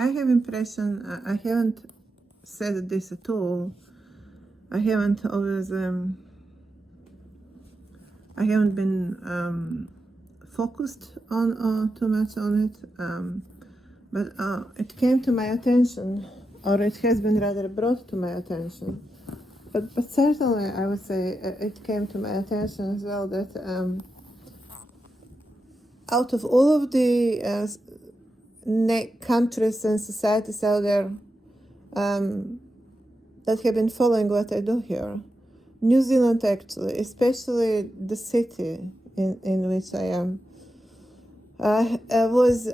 I have impression, I haven't said this at all. I haven't always, I haven't been focused on too much on it, but it came to my attention, or it has been rather brought to my attention. But certainly, I would say it came to my attention as well that out of all of the countries and societies out there that have been following what I do here, New Zealand actually, especially the city in which I am, was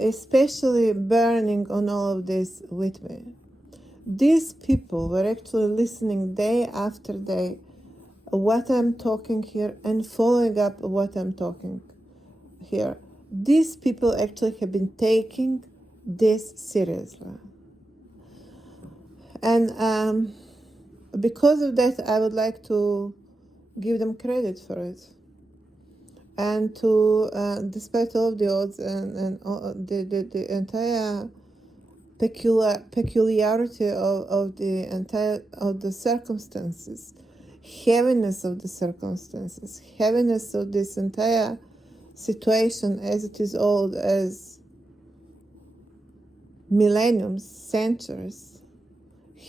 especially burning on all of this with me. These people were actually listening day after day what I'm talking here and following up what I'm talking here. These people actually have been taking this seriously. And because of that, I would like to give them credit for it. And to, despite all of the odds and the entire peculiarity of the circumstances, heaviness of the circumstances, heaviness of this entire situation as it is old as millenniums, centuries,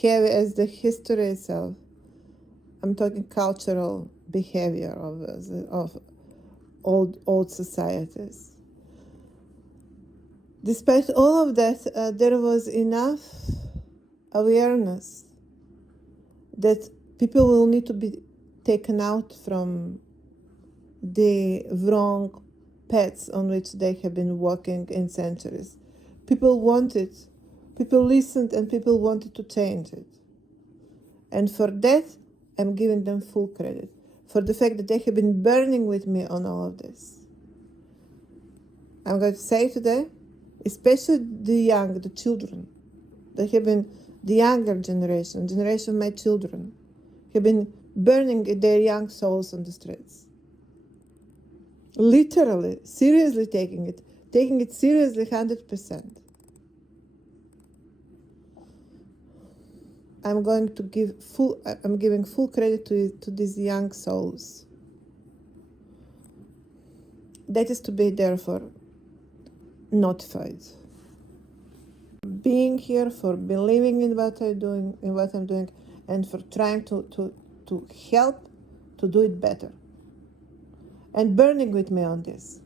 heavy as the history itself. I'm talking cultural behavior of old societies. Despite all of that, there was enough awareness that people will need to be taken out from the wrong paths on which they have been walking in centuries. People wanted, people listened, and people wanted to change it. And for that, I'm giving them full credit, for the fact that they have been burning with me on all of this. I'm going to say today, especially the young, the children, they have been, the younger generation of my children, have been burning their young souls on the streets. Literally, seriously taking it seriously 100%. I'm giving full credit to these young souls. That is to be therefore notified. Being here, for believing in what I'm doing, and for trying to help to do it better. And burning with me on this.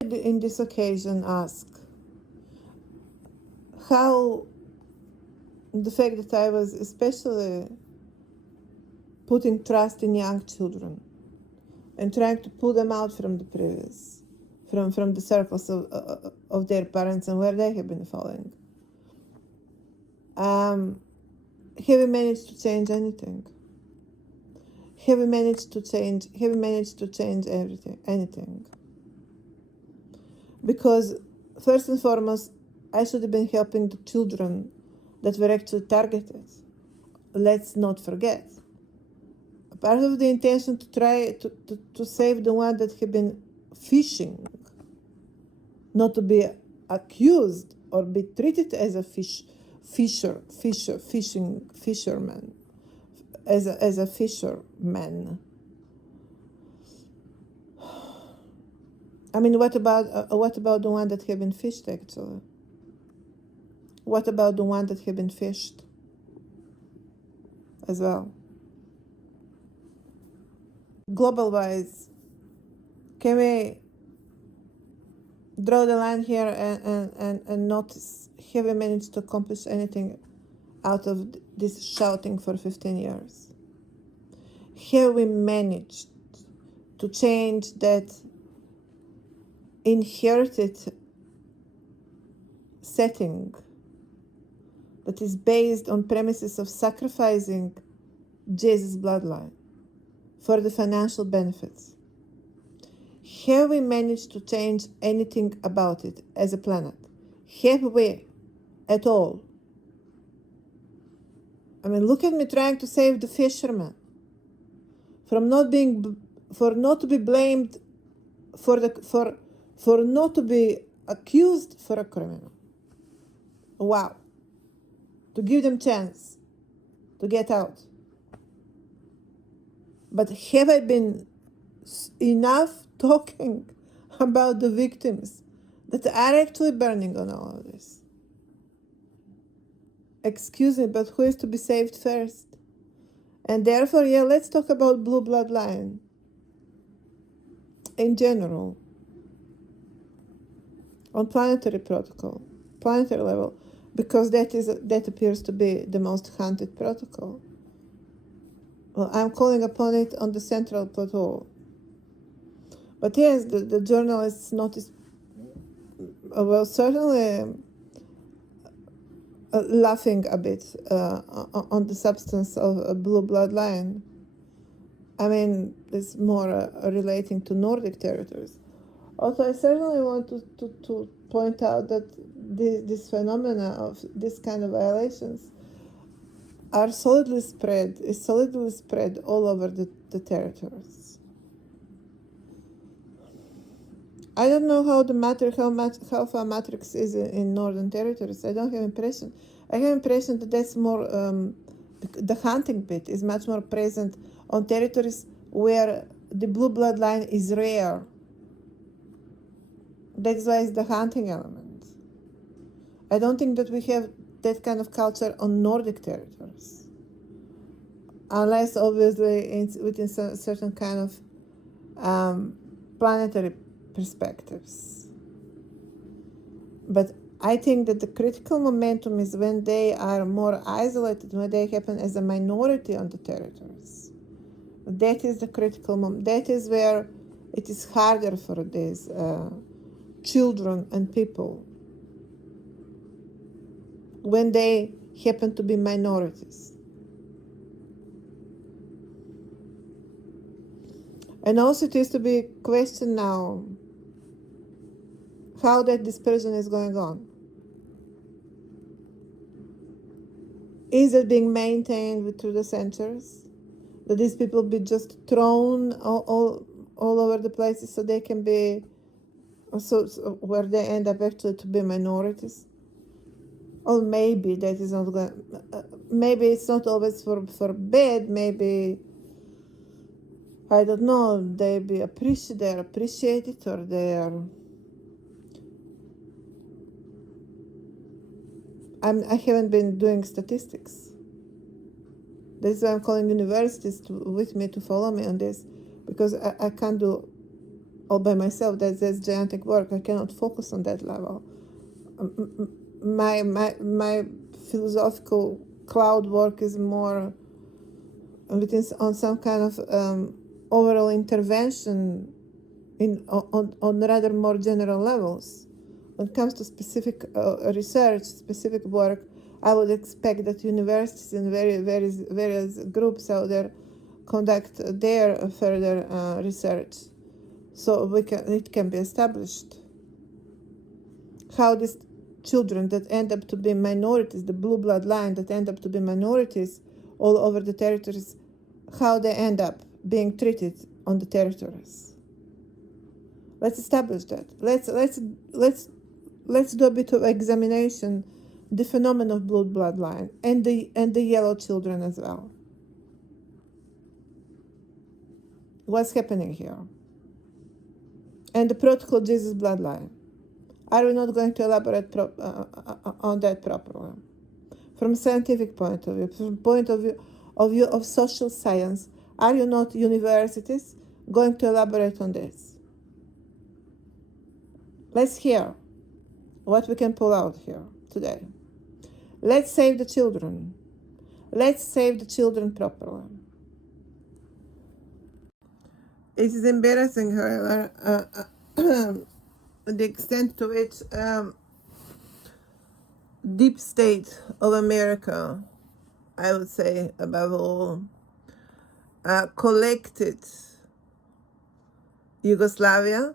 In this occasion, ask how the fact that I was especially putting trust in young children and trying to pull them out from the previous, from the circles of their parents and where they have been falling. Have we managed to change anything? Have we managed to change anything? Because first and foremost, I should have been helping the children that were actually targeted. Let's not forget. Part of the intention to try to save the one that have been fishing, not to be accused or be treated as a fisherman, as a fisherman. I mean, what about the one that have been fished actually? What about the one that have been fished as well? Global wise, can we draw the line here and notice, have we managed to accomplish anything out of this shouting for 15 years? Have we managed to change that inherited setting that is based on premises of sacrificing Jesus' bloodline for the financial benefits? Have we managed to change anything about it as a planet? Have we at all? I mean, look at me trying to save the fishermen. from not being, for not to be blamed, for not to be accused for a criminal. Wow. To give them chance to get out. But have I been enough talking about the victims that are actually burning on all of this? Excuse me, but who is to be saved first? And therefore, yeah, let's talk about blue bloodline in general, on planetary protocol, planetary level, because that appears to be the most hunted protocol. Well, I'm calling upon it on the central plateau. But yes, the journalists noticed, well, certainly laughing a bit on the substance of a blue bloodline. I mean, it's more relating to Nordic territories. Also, I certainly want to point out that this phenomena of this kind of violations is solidly spread all over the territories. I don't know how far Matrix is in Northern territories. I don't have impression. I have impression that that's more the hunting bit is much more present on territories where the blue bloodline is rare. That's why it's the hunting element. I don't think that we have that kind of culture on Nordic territories, unless obviously within certain kind of planetary perspectives. But I think that the critical momentum is when they are more isolated, when they happen as a minority on the territories. That is the critical moment. That is where it is harder for these children and people, when they happen to be minorities. And also it is to be questioned now how that dispersion is going on. Is it being maintained through the centers? That these people be just thrown all over the places so they can be, so where they end up actually to be minorities? Or maybe that is not going, maybe it's not always for bad, maybe, I don't know, they're appreciated, or I haven't been doing statistics. This is why I'm calling universities with me to follow me on this, because I can't do all by myself. That's gigantic work. I cannot focus on that level. My philosophical cloud work is more on some kind of overall intervention on rather more general levels. When it comes to specific research, specific work, I would expect that universities and various groups out there conduct their further research, so it can be established how these children that end up to be minorities, the blue bloodline that end up to be minorities all over the territories, how they end up being treated on the territories. Let's establish that. Let's do a bit of examination, the phenomenon of blue bloodline and the yellow children as well. What's happening here? And the protocol Jesus bloodline. Are we not going to elaborate on that properly? From a scientific point of view, from point of view of social science, are you not, universities, going to elaborate on this? Let's hear what we can pull out here today. Let's save the children. Let's save the children properly. It is embarrassing, however, the extent to which deep state of America, I would say above all, collected Yugoslavia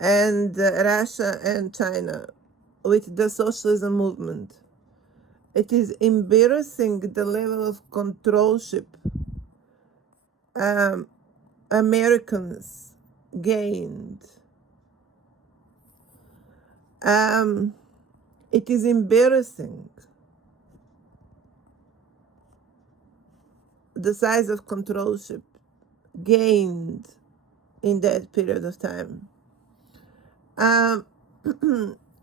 and Russia and China with the socialism movement. It is embarrassing the level of controlship um, Americans gained. It is embarrassing the size of controlship gained in that period of time. Um,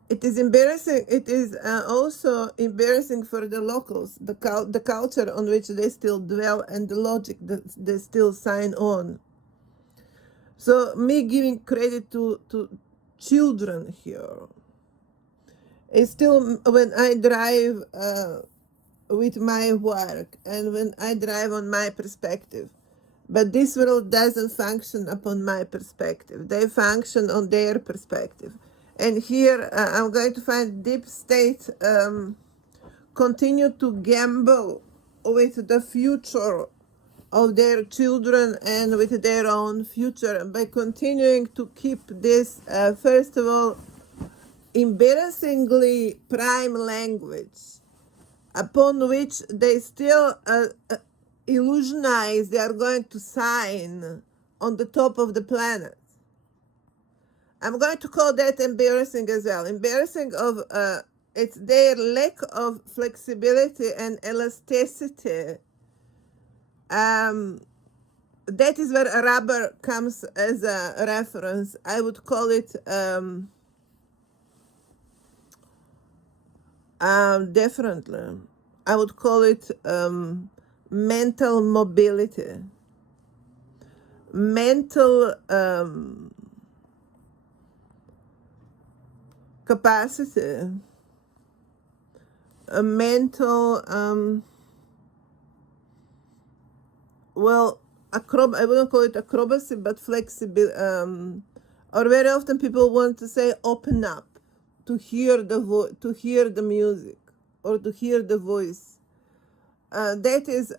it is embarrassing. It is also embarrassing for the locals, the culture on which they still dwell, and the logic that they still sign on. So me giving credit to children here is still when I drive with my work and when I drive on my perspective. But this world doesn't function upon my perspective. They function on their perspective. And here I'm going to find deep state continue to gamble with the future of their children and with their own future by continuing to keep this, first of all, embarrassingly prime language upon which they still illusionize they are going to sign on the top of the planet. I'm going to call that embarrassing as well. Embarrassing of it's their lack of flexibility and elasticity. That is where a rubber comes as a reference. I would call it differently. I would call it mental mobility, mental capacity, a mental I wouldn't call it acrobacy, but flexible. Or very often people want to say open up to hear to hear the music or to hear the voice. That is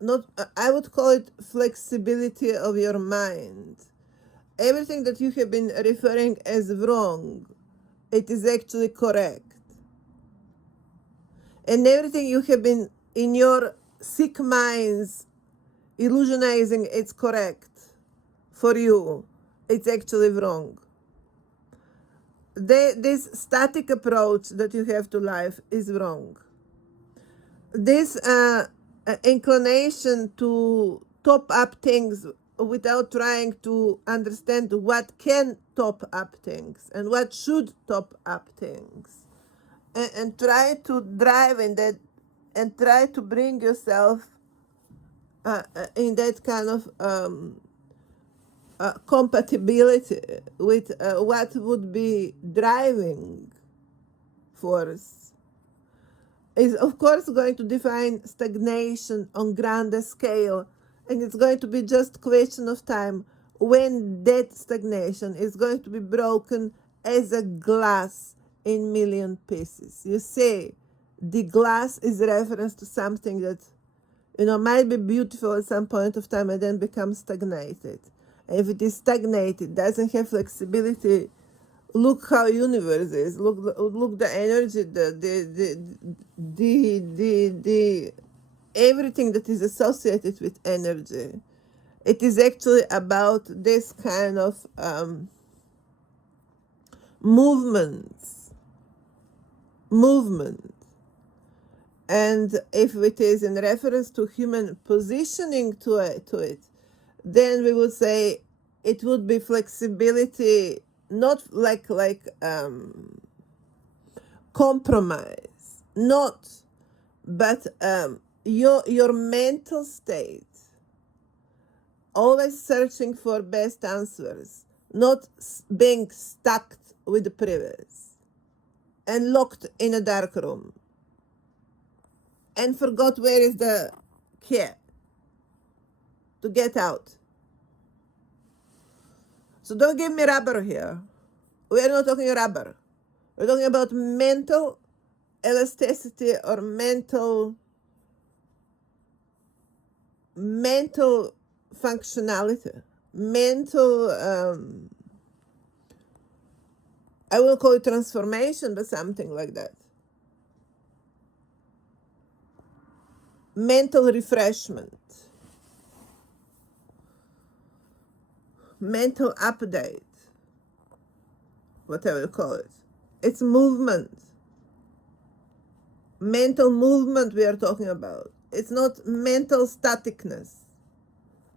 not. I would call it flexibility of your mind. Everything that you have been referring as wrong, it is actually correct. And everything you have been in your sick minds illusionizing it's correct for you, it's actually wrong. This static approach that you have to life is wrong. This inclination to top up things without trying to understand what can top up things and what should top up things, and try to drive in that and try to bring yourself in that kind of compatibility with what would be driving force is of course going to define stagnation on grander scale, and it's going to be just question of time when that stagnation is going to be broken as a glass in million pieces. You see, the glass is a reference to something that might be beautiful at some point of time and then becomes stagnated. And if it is stagnated, doesn't have flexibility, look how universe is. Look the energy, the everything that is associated with energy. It is actually about this kind of movement. And if it is in reference to human positioning to it, then we would say it would be flexibility, not like compromise, but your mental state, always searching for best answers, not being stuck with the previous and locked in a dark room and forgot where is the key to get out. So don't give me rubber here. We are not talking rubber. We're talking about mental elasticity or mental functionality, mental, I will call it transformation, but something like that. Mental refreshment. mental update, whatever you call it. It's movement. Mental movement we are talking about. It's not mental staticness.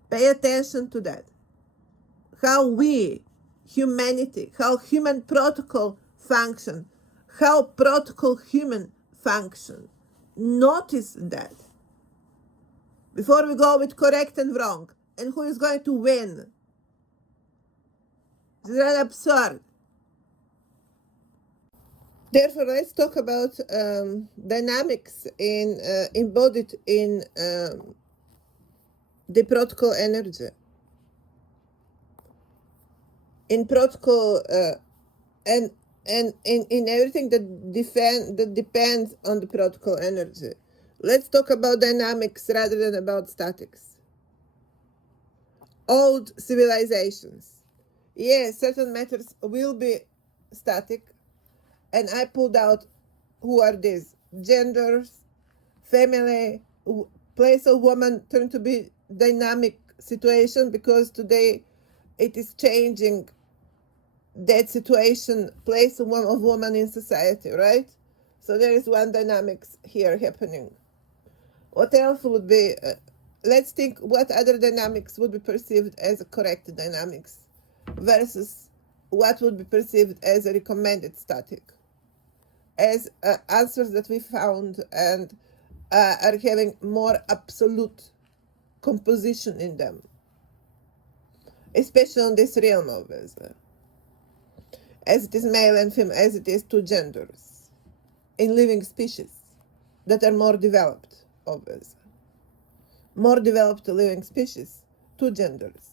Pay attention to that. How we, humanity, how human protocol function, how protocol human function. Notice that. Before we go with correct and wrong, and who is going to win. It's really absurd. Therefore, let's talk about dynamics embodied in the protocol energy. In protocol and in everything that depends on the protocol energy. Let's talk about dynamics rather than about statics. Old civilizations. Yes, certain matters will be static, and I pulled out who are these: genders, family, place of woman turned to be dynamic situation because today it is changing that situation, place of woman in society, right? So there is one dynamics here happening. What else would be, let's think what other dynamics would be perceived as a correct dynamics versus what would be perceived as a recommended static, as answers that we found and are having more absolute composition in them, especially on this realm, obviously, as it is male and female, as it is two genders in living species that are more developed, obviously. More developed living species, two genders.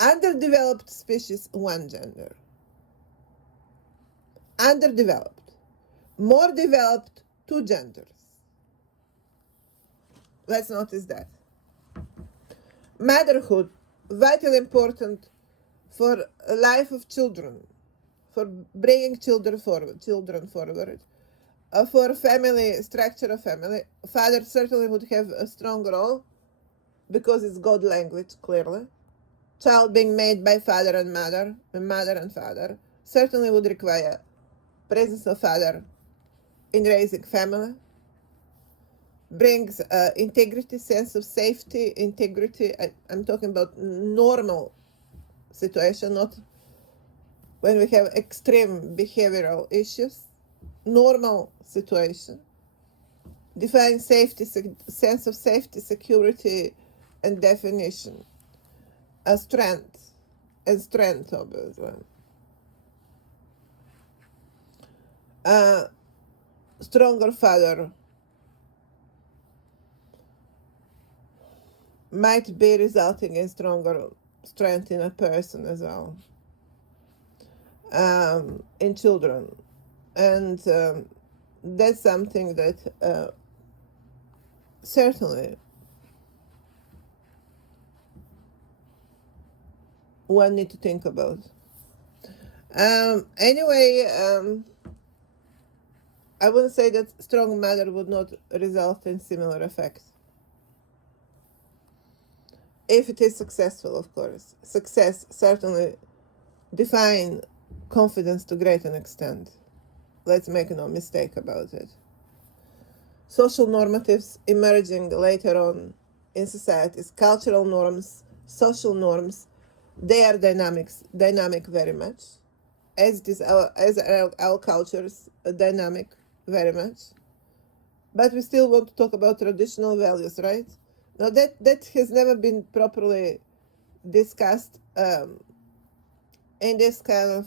Underdeveloped species, one gender. Underdeveloped. More developed, two genders. Let's notice that. Motherhood, vitally important for life of children, for bringing children forward, for family, structure of family. Father certainly would have a strong role because it's God language, clearly. Child being made by father and mother and father, certainly would require presence of father in raising family. Brings integrity, sense of safety, integrity. I'm talking about normal situation, not when we have extreme behavioral issues. Normal situation. Define safety, sense of safety, security, and definition. A strength, obviously. Stronger father might be resulting in stronger strength in a person as well, in children. And that's something that certainly one need to think about. Anyway, I wouldn't say that strong mother would not result in similar effects. If it is successful, of course. Success certainly define confidence to great an extent. Let's make no mistake about it. Social normatives emerging later on in societies, cultural norms, social norms, they are dynamic very much, as it is our cultures dynamic very much. But we still want to talk about traditional values, right? Now that has never been properly discussed in this kind of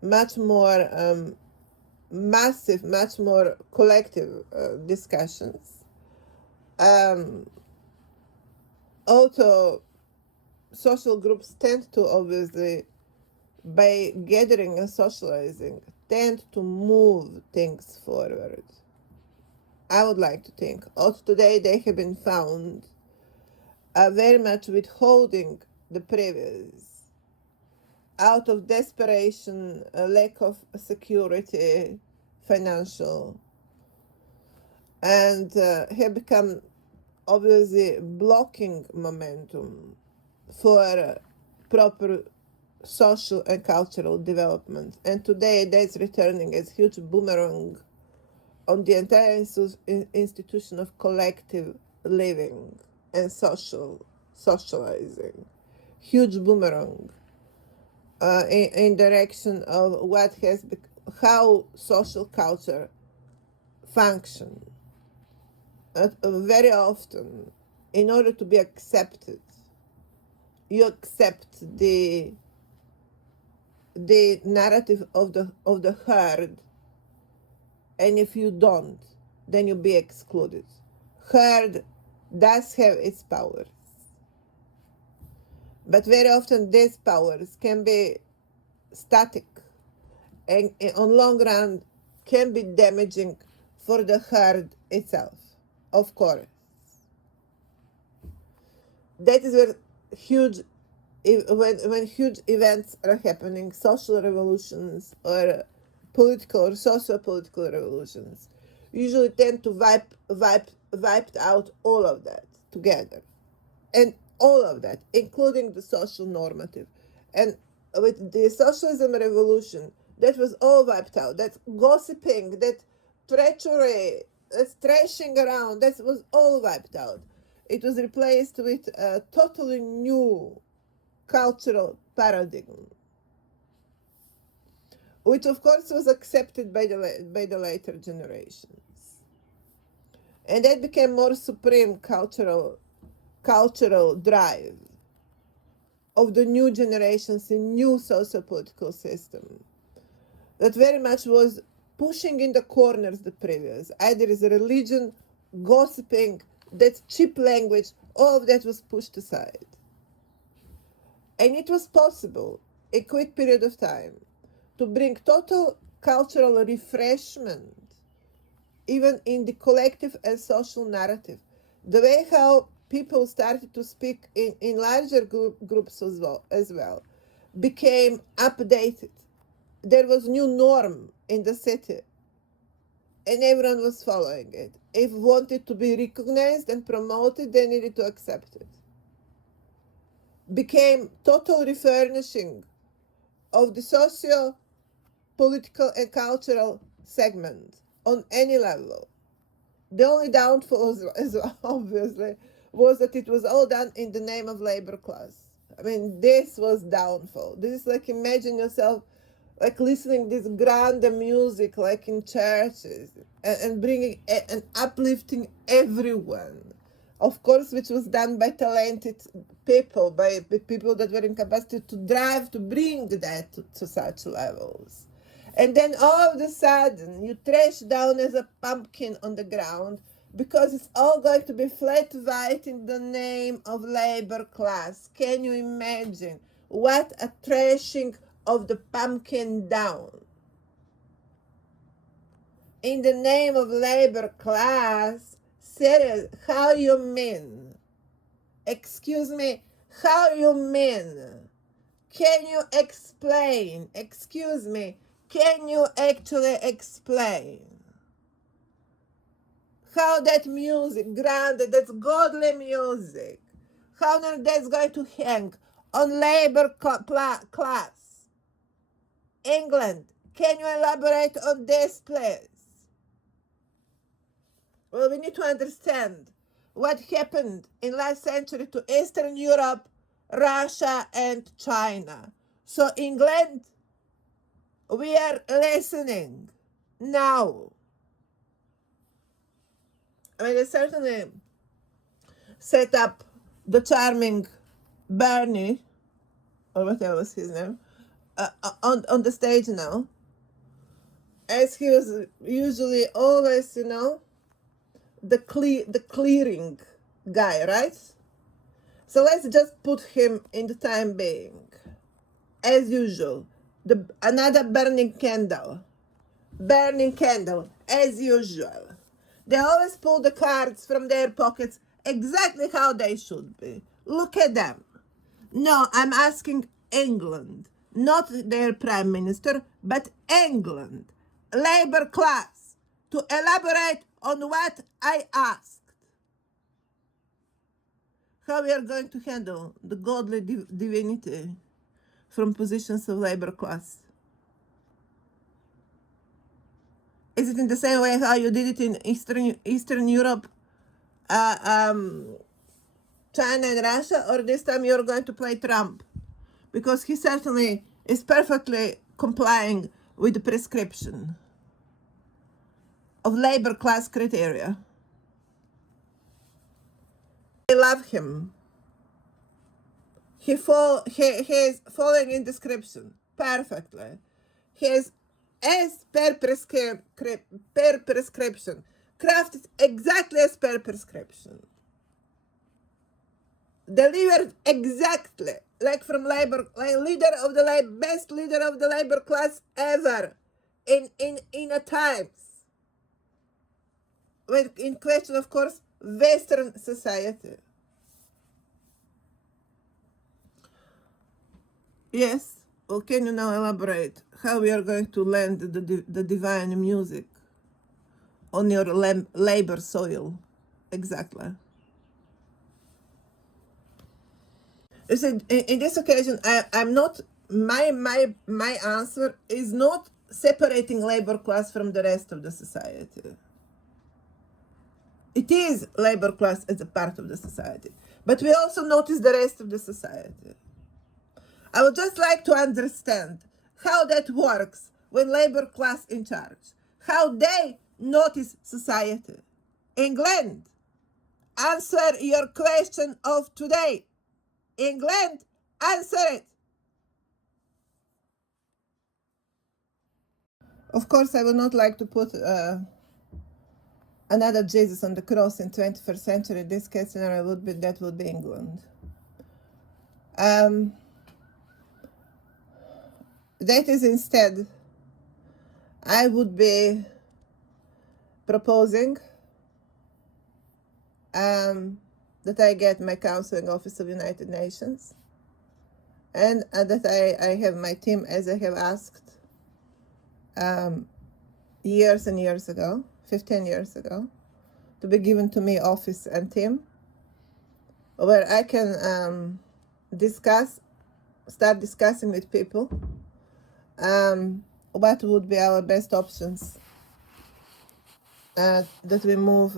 much more massive, much more collective discussions. Also, social groups tend to obviously, by gathering and socializing, tend to move things forward. I would like to think. Also today they have been found very much withholding the previous out of desperation, lack of security, financial, and have become obviously blocking momentum for proper social and cultural development. And today that's returning as huge boomerang on the entire institution of collective living and socializing. Huge boomerang in direction of how social culture function. Very often, in order to be accepted, you accept the narrative of the herd, and if you don't, then you'll be excluded. Herd does have its powers, but very often these powers can be static and on long run can be damaging for the herd itself, of course. That is where when huge events are happening, social revolutions or political or socio-political revolutions, usually tend to wipe out all of that together, and all of that, including the social normative. And with the socialism revolution, that was all wiped out. That gossiping, that treachery, that thrashing around, that was all wiped out. It was replaced with a totally new cultural paradigm, which of course was accepted by the later generations. And that became more supreme cultural drive of the new generations in new socio-political system that very much was pushing in the corners the previous. Either is religion, gossiping, that cheap language, all of that was pushed aside. And it was possible, a quick period of time, to bring total cultural refreshment, even in the collective and social narrative. The way how people started to speak in larger groups as well became updated. There was new norm in the city, and everyone was following it. If wanted to be recognized and promoted, they needed to accept it. Became total refurnishing of the socio political and cultural segment on any level. The only downfall, as obviously, was that it was all done in the name of labor class. I mean, this was downfall. This is like, imagine yourself like listening this grand music like in churches, and bringing and uplifting everyone, of course, which was done by talented people, by people that were in capacity to drive, to bring that to such levels. And then all of a sudden you trash down as a pumpkin on the ground because it's all going to be flat white in the name of labor class. Can you imagine what a trashing of the pumpkin down in the name of labor class? Serious? How you mean? Excuse me, how you mean? Can you explain? Excuse me, can you actually explain how that music, grounded, that's godly music, how that's going to hang on labor class? England, can you elaborate on this, please? Well, we need to understand what happened in last century to Eastern Europe, Russia, and China. So England, we are listening now. I mean, they certainly set up the charming Bernie, or whatever was his name, on the stage now, as he was usually always, the clearing guy, right? So let's just put him in the time being, as usual, another burning candle, as usual. They always pull the cards from their pockets exactly how they should be. Look at them. No, I'm asking England, not their prime minister, but England, labor class, to elaborate on what I asked. how we are going to handle the godly divinity from positions of labor class. Is it in the same way how you did it in Eastern Europe, China and Russia, or this time you're going to play Trump? Because he certainly is perfectly complying with the prescription of labor class criteria. I love him. He is following in description perfectly. He is as per prescription, crafted exactly as per prescription, delivered exactly like from labor, like leader of the best leader of the labor class ever, in a times when in question, of course, Western society. Yes. Well, can you now elaborate how we are going to land the divine music on your labor soil? Exactly. You see, in this occasion, I'm not. My answer is not separating labor class from the rest of the society. It is labor class as a part of the society, but we also notice the rest of the society. I would just like to understand how that works when labor class in charge, how they notice society. England, answer your question of today. England, answer it. Of course, I would not like to put another Jesus on the cross in 21st century. This case scenario would be England. That is instead, I would be proposing that I get my counseling office of United Nations, and that I have my team, as I have asked years and years ago, 15 years ago, to be given to me office and team, where I can start discussing with people what would be our best options that we move.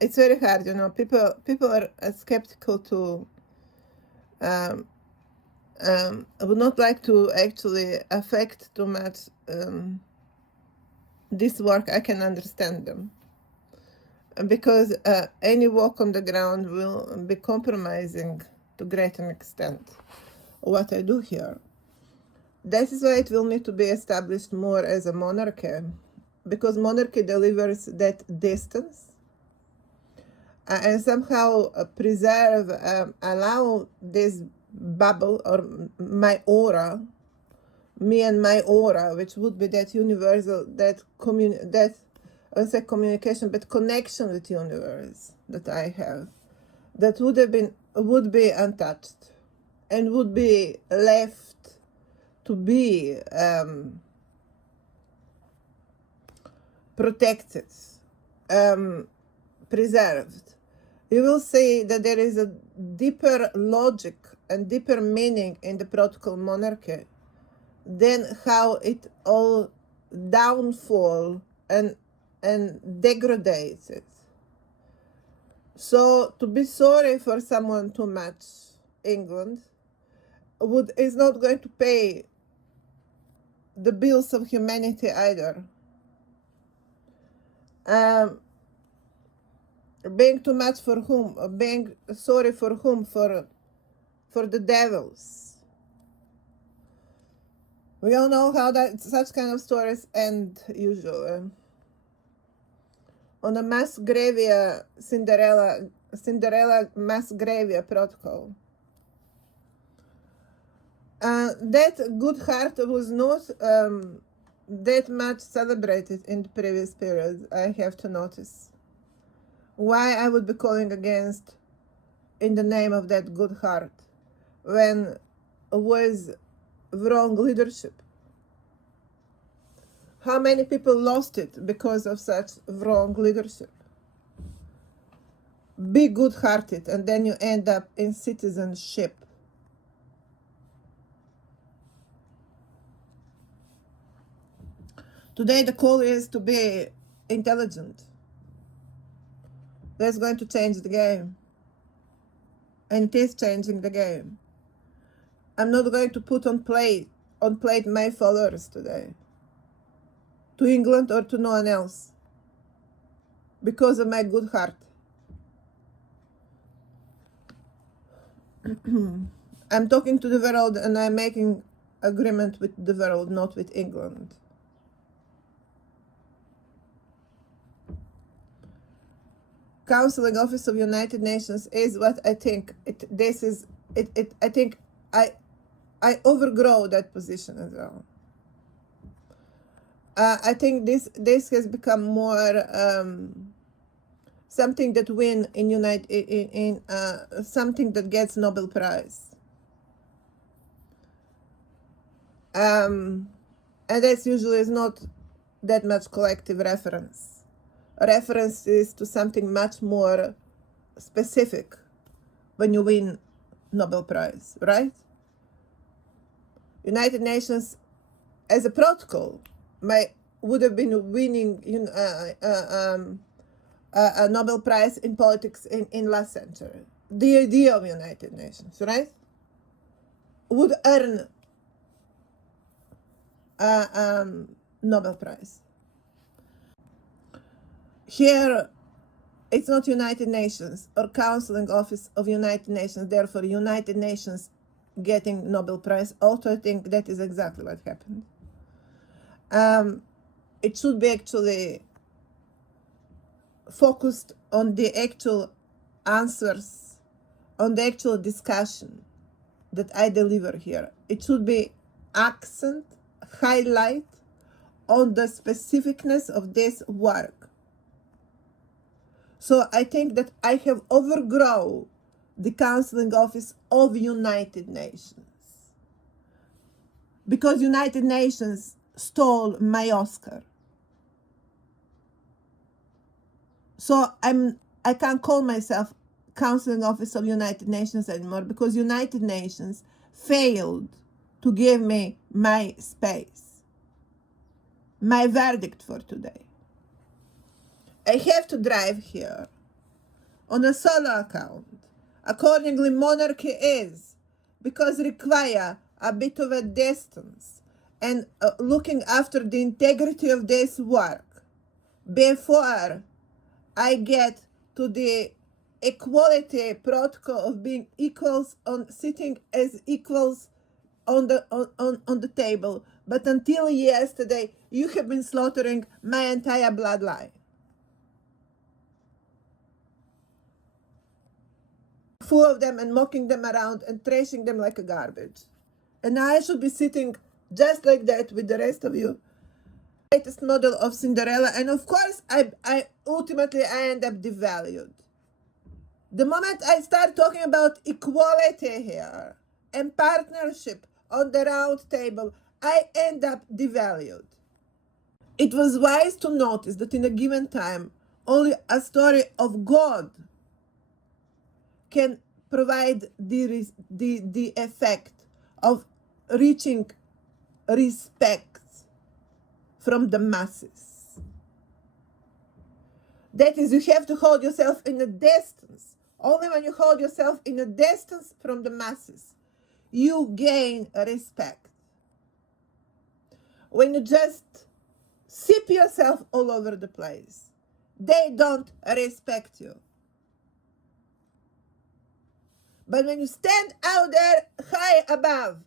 It's very hard, people are skeptical to I would not like to actually affect too much this work. I can understand them, because any walk on the ground will be compromising to great an extent what I do here. That is why it will need to be established more as a monarchy, because monarchy delivers that distance and somehow allow this bubble, or my aura, me and my aura, which would be that universal, that I would say communication, but connection with universe that I have, that would be untouched and would be left to be protected, preserved. You will see that there is a deeper logic and deeper meaning in the protocol monarchy than how it all downfall and degrades it. So to be sorry for someone too much, England, is not going to pay the bills of humanity either. Being too much for whom? Being sorry for whom? For the devils. We all know how such kind of stories end usually. On a mass gravia, Cinderella mass gravia protocol. That good heart was not that much celebrated in the previous period, I have to notice. Why I would be calling against in the name of that good heart when was wrong leadership? How many people lost it because of such wrong leadership? be good-hearted, and then you end up in citizenship. Today the call is to be intelligent. That's going to change the game. And it is changing the game. I'm not going to put on plate my followers today to England or to no one else because of my good heart. I'm talking to the world and I'm making agreement with the world, not with England. Counseling Office of United Nations is what I think. I think I overgrow that position as well. I think this has become more something that win in something that gets Nobel Prize. And this usually is not that much collective reference. Reference is to something much more specific when you win Nobel Prize, right? United Nations as a protocol would have been winning a Nobel Prize in politics in last century. The idea of United Nations, right, would earn a Nobel Prize. Here, it's not United Nations or Counseling Office of United Nations, therefore United Nations getting Nobel Prize. Also, I think that is exactly what happened. It should be actually focused on the actual answers, on the actual discussion that I deliver here. It should be highlight on the specificness of this work. So I think that I have overgrown the Counseling Office of United Nations because United Nations stole my Oscar. So I can't call myself Counseling Office of United Nations anymore because United Nations failed to give me my space, my verdict for today. I have to drive here on a solo account. Accordingly, monarchy is, because require a bit of a distance and looking after the integrity of this work before I get to the equality protocol of being equals on sitting as equals on the table. But until yesterday, you have been slaughtering my entire bloodline. Full of them and mocking them around and trashing them like a garbage. And I should be sitting just like that with the rest of you. Latest model of Cinderella, and of course I ultimately end up devalued. The moment I start talking about equality here and partnership on the round table, I end up devalued. It was wise to notice that in a given time, only a story of God can provide the effect of reaching respect from the masses. That is, you have to hold yourself in a distance. Only when you hold yourself in a distance from the masses, you gain respect. When you just sip yourself all over the place, they don't respect you. But when you stand out there high above,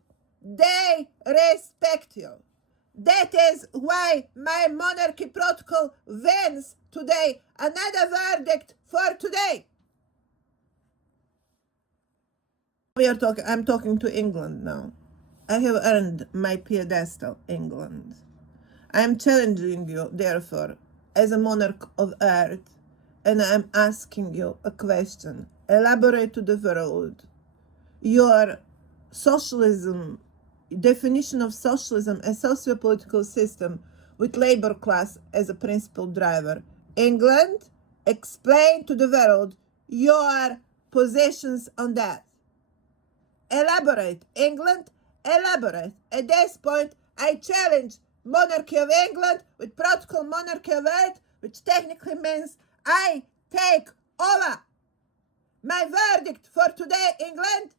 they respect you. That is why my monarchy protocol wins today. Another verdict for today. I'm talking to England now. I have earned my pedestal, England. I am challenging you, therefore, as a monarch of earth, and I am asking you a question. Elaborate to the world your socialism, definition of socialism as socio-political system with labor class as a principal driver. England, explain to the world your positions on that. Elaborate, England, elaborate. At this point, I challenge monarchy of England with protocol monarchy of Earth, which technically means I take over. My verdict for today, England,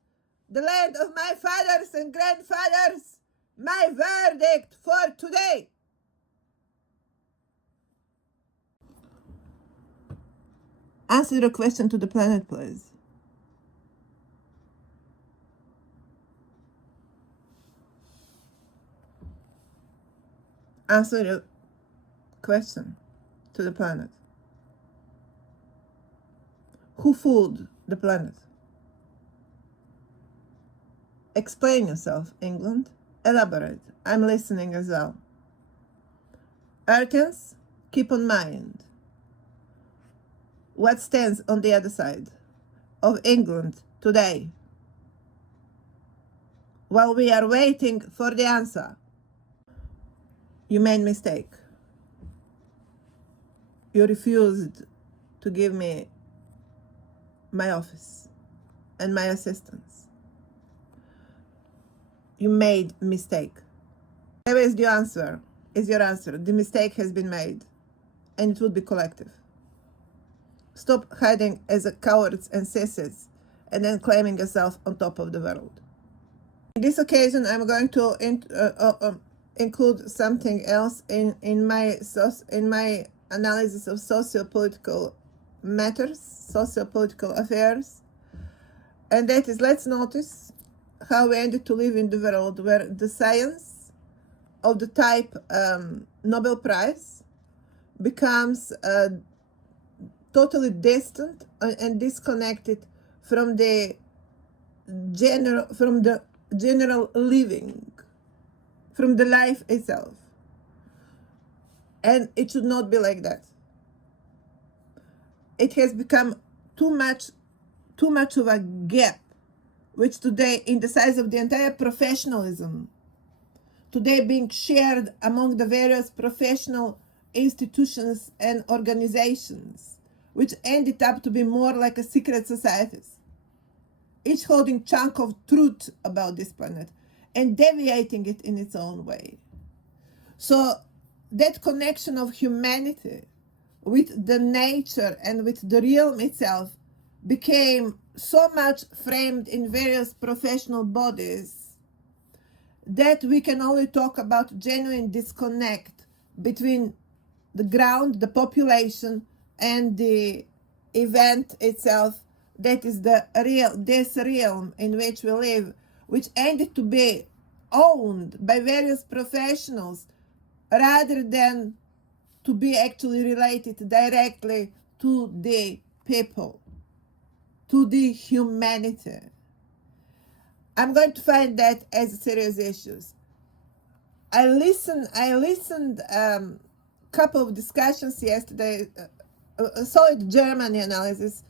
the land of my fathers and grandfathers, my verdict for today. Answer the question to the planet, please. Answer the question to the planet. Who fooled the planet? Explain yourself, England. Elaborate. I'm listening as well. Earthens, keep in mind what stands on the other side of England today while we are waiting for the answer. You made a mistake. You refused to give me my office and my assistance. You made a mistake. Here is the answer. Is your answer. The mistake has been made, and it will be collective. Stop hiding as a cowards and sissies and then claiming yourself on top of the world. In this occasion, I'm going to include something else in my analysis of socio-political matters, socio-political affairs, and that is, let's notice how we ended to live in the world where the science of the type Nobel Prize becomes totally distant and disconnected from the general living, from the life itself. And it should not be like that. It has become too much of a gap, which today, in the size of the entire professionalism, today being shared among the various professional institutions and organizations, which ended up to be more like a secret societies, each holding chunk of truth about this planet and deviating it in its own way. So that connection of humanity with the nature and with the realm itself became so much framed in various professional bodies that we can only talk about genuine disconnect between the ground, the population, and the event itself, that is this realm in which we live, which ended to be owned by various professionals rather than to be actually related directly to the people, to the humanity. I'm going to find that as serious issues. I listened couple of discussions yesterday, a solid Germany analysis,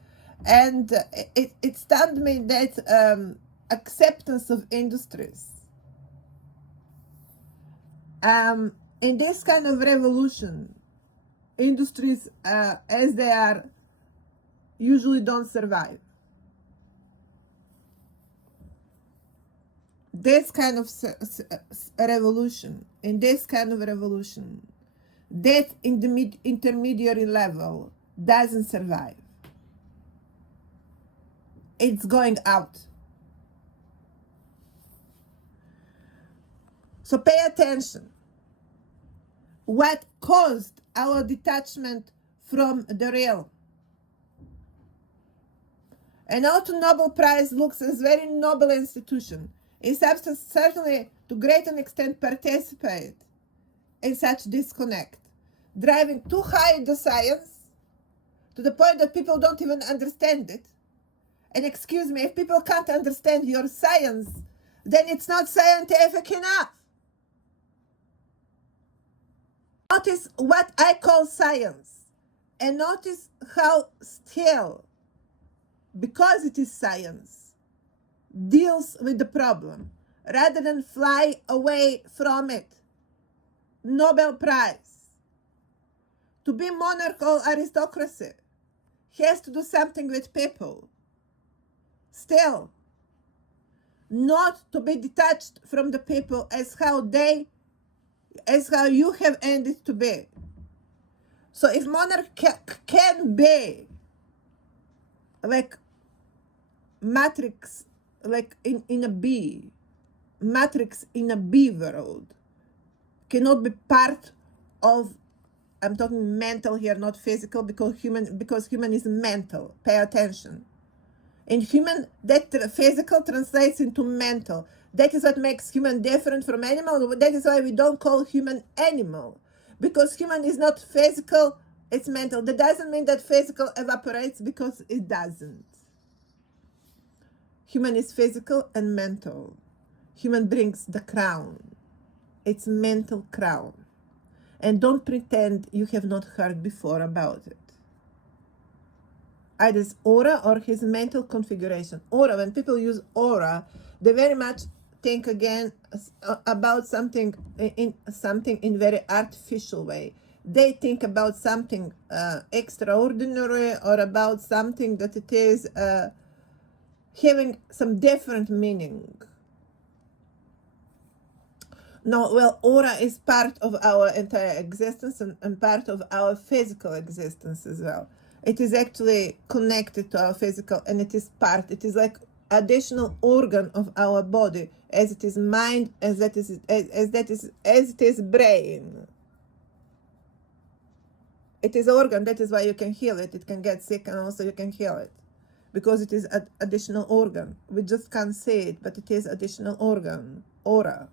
and it stunned me that acceptance of industries. In this kind of revolution, industries as they are usually don't survive. This kind of revolution, in this kind of revolution, that in the intermediary level doesn't survive. It's going out. So pay attention. What caused our detachment from the real? An Auto Nobel Prize looks as a very noble institution. In substance, certainly to great an extent participate in such disconnect, driving too high the science to the point that people don't even understand it. And excuse me, if people can't understand your science, then it's not scientific enough. Notice what I call science, and notice how still, because it is science, deals with the problem rather than fly away from it. Nobel Prize. To be monarchical aristocracy, He has to do something with people. Still, not to be detached from the people as how you have ended to be. So if monarch can be like matrix, like in a bee, matrix in a bee world, cannot be part of, I'm talking mental here, not physical, because human is mental. Pay attention. In human, that physical translates into mental. That is what makes human different from animal. That is why we don't call human animal, because human is not physical, it's mental. That doesn't mean that physical evaporates, because it doesn't. Human is physical and mental. Human brings the crown. It's mental crown. And don't pretend you have not heard before about it. Either his aura or his mental configuration. Aura, when people use aura, they very much think again about something in very artificial way. They think about something extraordinary, or about something that it is having some different meaning. No, well, aura is part of our entire existence and part of our physical existence as well. It is actually connected to our physical, and it is like additional organ of our body, as it is mind, as it is brain. It is organ, that is why you can heal it. It can get sick, and also you can heal it, because it is an additional organ. We just can't see it, but it is additional organ, aura.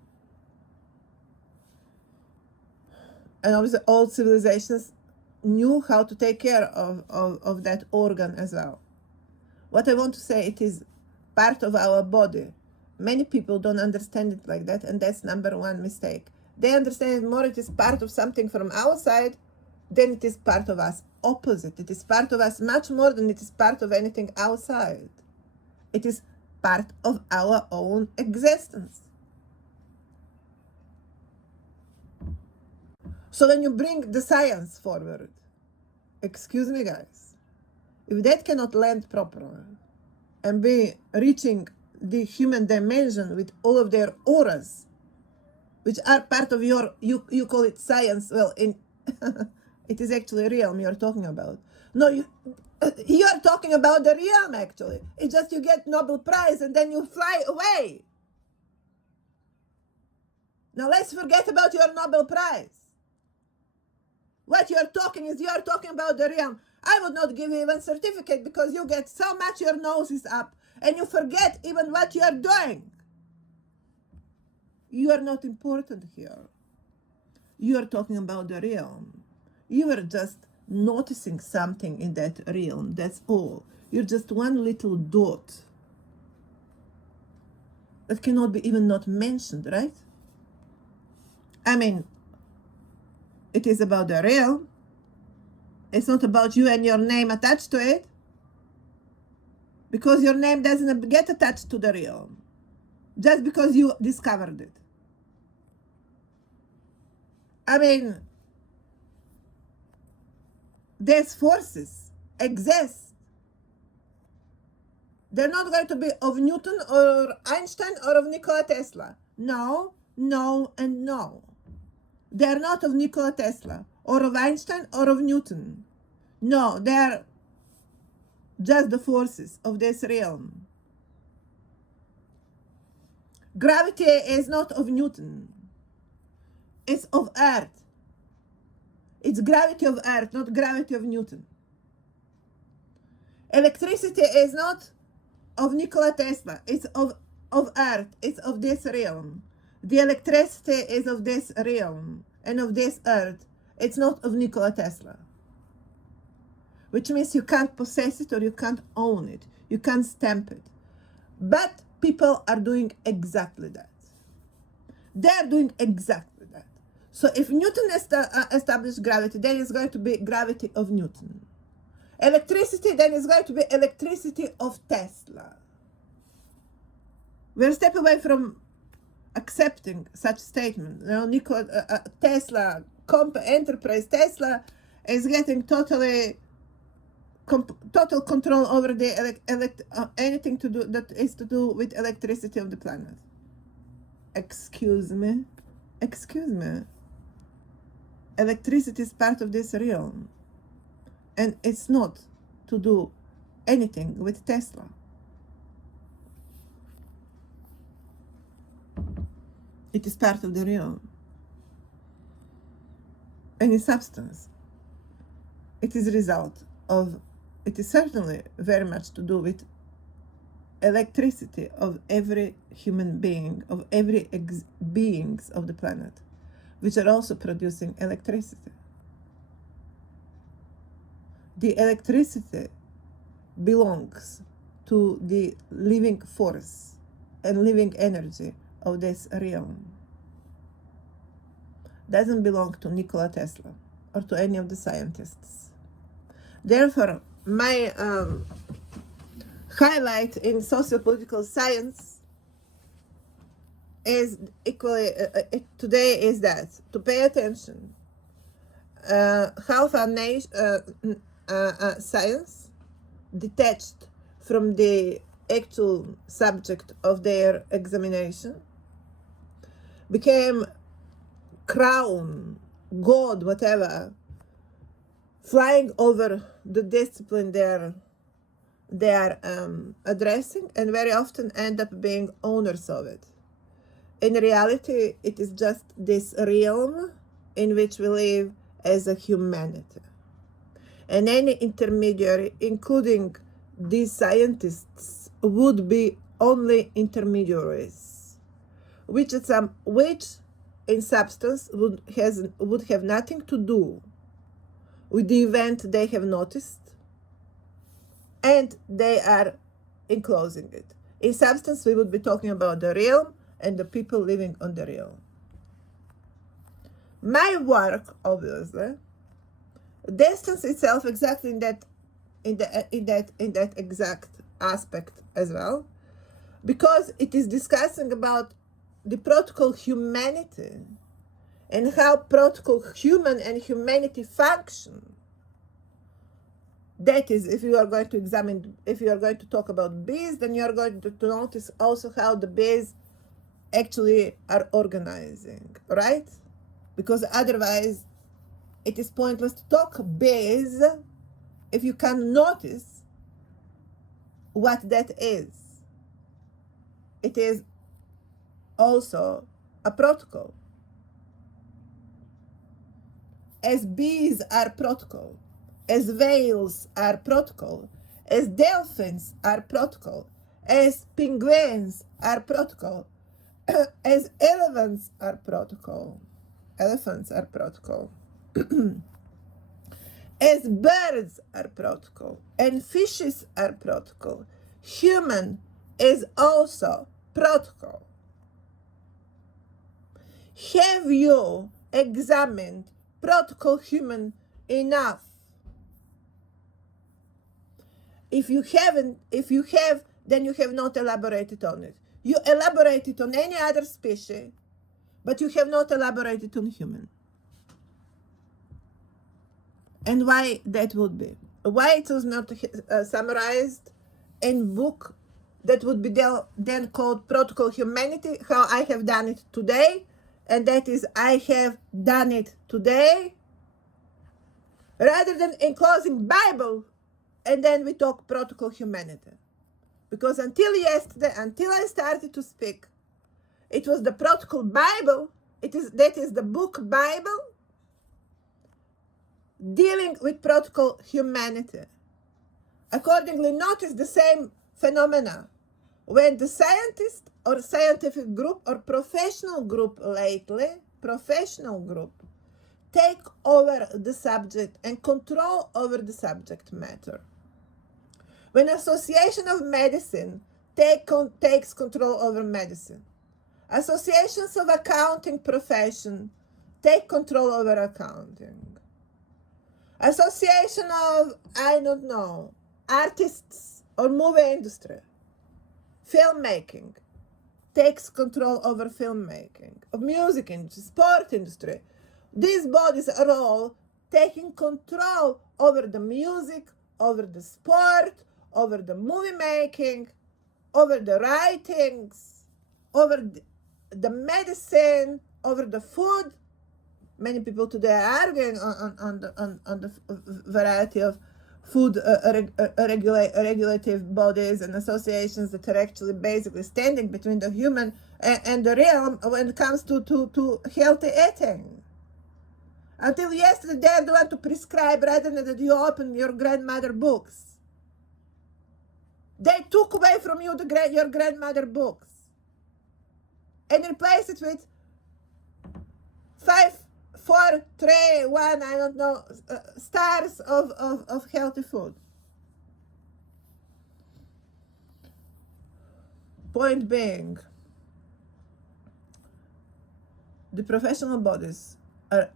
And obviously all civilizations knew how to take care of that organ as well. What I want to say, it is part of our body. Many people don't understand it like that, and that's number one mistake. They understand it more, it is part of something from outside than it is part of us. Opposite, it is part of us much more than it is part of anything outside. It is part of our own existence. So when you bring the science forward, excuse me guys, if that cannot land properly and be reaching the human dimension with all of their auras, which are part of your, you call it science, well, in it is actually realm you're talking about. No, you are talking about the realm actually. It's just you get Nobel Prize and then you fly away. Now let's forget about your Nobel Prize. What you're talking about the realm. I would not give you even certificate, because you get so much, your nose is up, and you forget even what you are doing. You are not important here. You are talking about the realm. You are just noticing something in that realm, that's all. You're just one little dot that cannot be even not mentioned, right? I mean, it is about the realm. It's not about you and your name attached to it, because your name doesn't get attached to the realm just because you discovered it. I mean, these forces exist. They're not going to be of Newton or Einstein or of Nikola Tesla. No, no, and no. They are not of Nikola Tesla or of Einstein or of Newton. No, they are just the forces of this realm. Gravity is not of Newton. It's of Earth. It's gravity of Earth, not gravity of Newton. Electricity is not of Nikola Tesla. It's of Earth. It's of this realm. The electricity is of this realm and of this Earth. It's not of Nikola Tesla. Which means you can't possess it or you can't own it. You can't stamp it. But people are doing exactly that. They're doing exactly that. So if Newton established gravity, then it's going to be gravity of Newton. Electricity, then it's going to be electricity of Tesla. We're a step away from accepting such statement. You know, Nikola Tesla, enterprise Tesla is getting totally total control over the anything to do that is to do with electricity of the planet. Excuse me. Electricity is part of this realm, and it's not to do anything with Tesla. It is part of the realm. Any substance, it is a result of, it is certainly very much to do with electricity of every human being, of every beings of the planet, which are also producing electricity. The electricity belongs to the living force and living energy of this realm. Doesn't belong to Nikola Tesla or to any of the scientists. Therefore, my highlight in socio-political science is equally today is that to pay attention how science detached from the actual subject of their examination became crown, god, whatever, flying over the discipline they are addressing, and very often end up being owners of it. In reality, it is just this realm in which we live as a humanity. And any intermediary, including these scientists, would be only intermediaries, which in substance would have nothing to do with the event they have noticed, and they are enclosing it. In substance, we would be talking about the realm and the people living on the realm. My work, obviously, distance itself exactly in that exact aspect as well, because it is discussing about the protocol humanity and how protocol human and humanity function. That is, if you are going to talk about bees, then you are going to notice also how the bees actually are organizing, right? Because otherwise it is pointless to talk bees if you can notice what that is. It is also a protocol. As bees are protocol, as whales are protocol, as dolphins are protocol, as penguins are protocol, as elephants are protocol, as birds are protocol, and fishes are protocol, human is also protocol. Have you examined protocol human enough? If you have, then you have not elaborated on it. You elaborated on any other species, but you have not elaborated on human. And why that would be? Why it was not summarized in book that would be then called Protocol Humanity, how I have done it today, and that is I have done it today, rather than enclosing Bible, and then we talk Protocol Humanity. Because until yesterday, until I started to speak, it was the Protocol Bible, that is the book Bible, dealing with protocol humanity. Accordingly, notice the same phenomena. When the scientist or scientific group or professional group take over the subject and control over the subject matter. When Association of Medicine takes control over medicine. Associations of accounting profession take control over accounting. Association of, I don't know, artists or movie industry, filmmaking, takes control over filmmaking, of music industry, sport industry. These bodies are all taking control over the music, over the sport, over the movie making, over the writings, over the medicine, over the food. Many people today are arguing on the variety of food regulative bodies and associations that are actually basically standing between the human and the realm when it comes to healthy eating. Until yesterday, they are the one to prescribe rather than that you open your grandmother books. They took away from you your grandmother books and replaced it with 5, 4, 3, 1, I don't know, stars of healthy food. Point being, the professional bodies are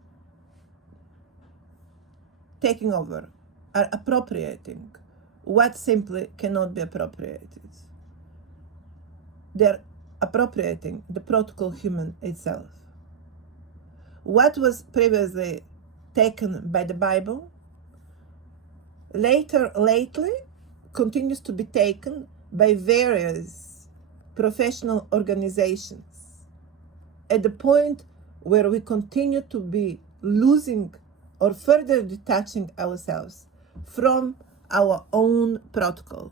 taking over, are appropriating what simply cannot be appropriated. They're appropriating the protocol human itself. What was previously taken by the Bible, lately continues to be taken by various professional organizations at the point where we continue to be losing or further detaching ourselves from our own protocol.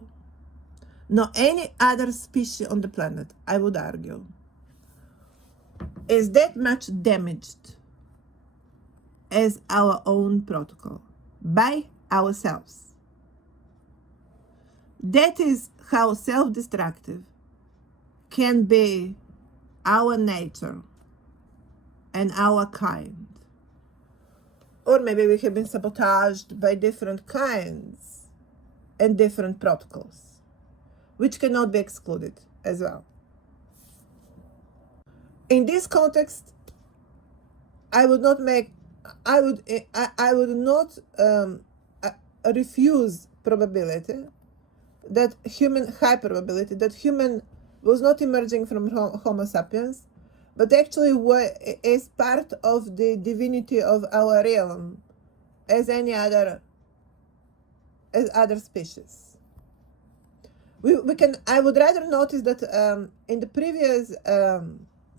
No any other species on the planet, I would argue, is that much damaged as our own protocol by ourselves. That is how self-destructive can be our nature and our kind. Or maybe we have been sabotaged by different kinds and different protocols, which cannot be excluded as well. In this context, I would not refuse probability that high probability that human was not emerging from Homo sapiens, but actually is part of the divinity of our realm as other species. I would rather notice that in the previous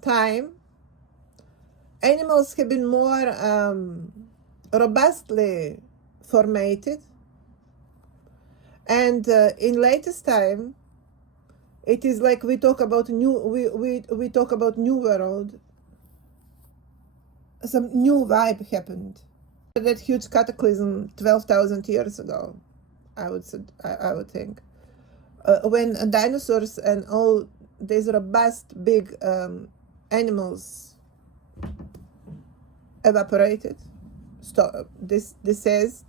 time, animals have been more robustly formatted, and in latest time, it is like we talk about we talk about new world. Some new vibe happened. That huge cataclysm 12,000 years ago, I would think, when dinosaurs and all these robust big animals evaporated, deceased,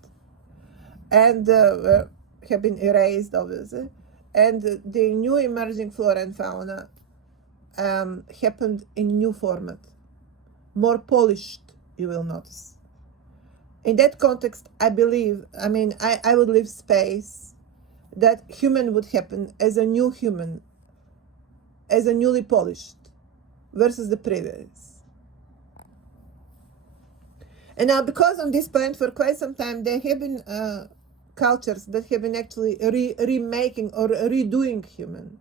and have been erased, obviously, and the new emerging flora and fauna happened in new format, more polished, you will notice. In that context, I would leave space that human would happen as a new human, as a newly polished versus the previous. And now, because on this point for quite some time, there have been cultures that have been actually remaking or redoing human.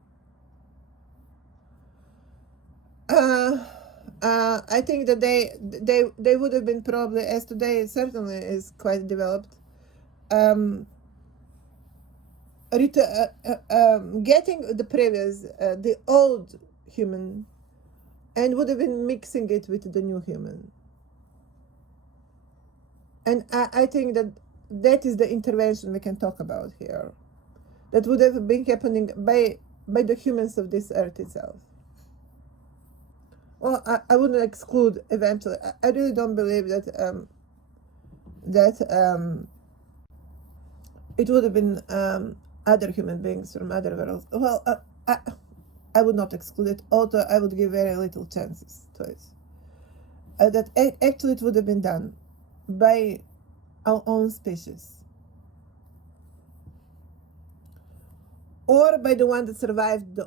I think that they would have been probably, as today certainly is quite developed, getting the previous, the old human, and would have been mixing it with the new human. And I think that is the intervention we can talk about here, that would have been happening by the humans of this earth itself. Well, I wouldn't exclude eventually. I really don't believe that it would have been other human beings from other worlds. Well, I would not exclude it, although I would give very little chances to it. That actually it would have been done by our own species, or by the one that survived the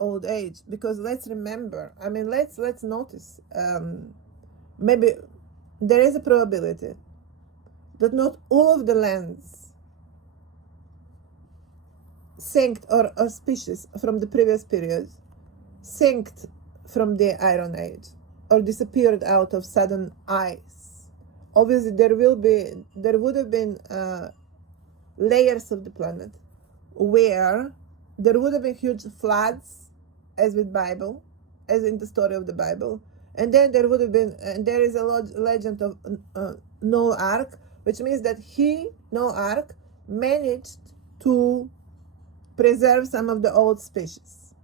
old age. Because let's remember, let's notice, maybe there is a probability that not all of the lands synced, or species from the previous period synced from the Iron Age or disappeared out of sudden ice. Obviously, there would have been layers of the planet where there would have been huge floods, as with Bible, as in the story of the Bible, and then there would have been, and there is a legend of Noah's Ark, which means that Noah's Ark, managed to preserve some of the old species.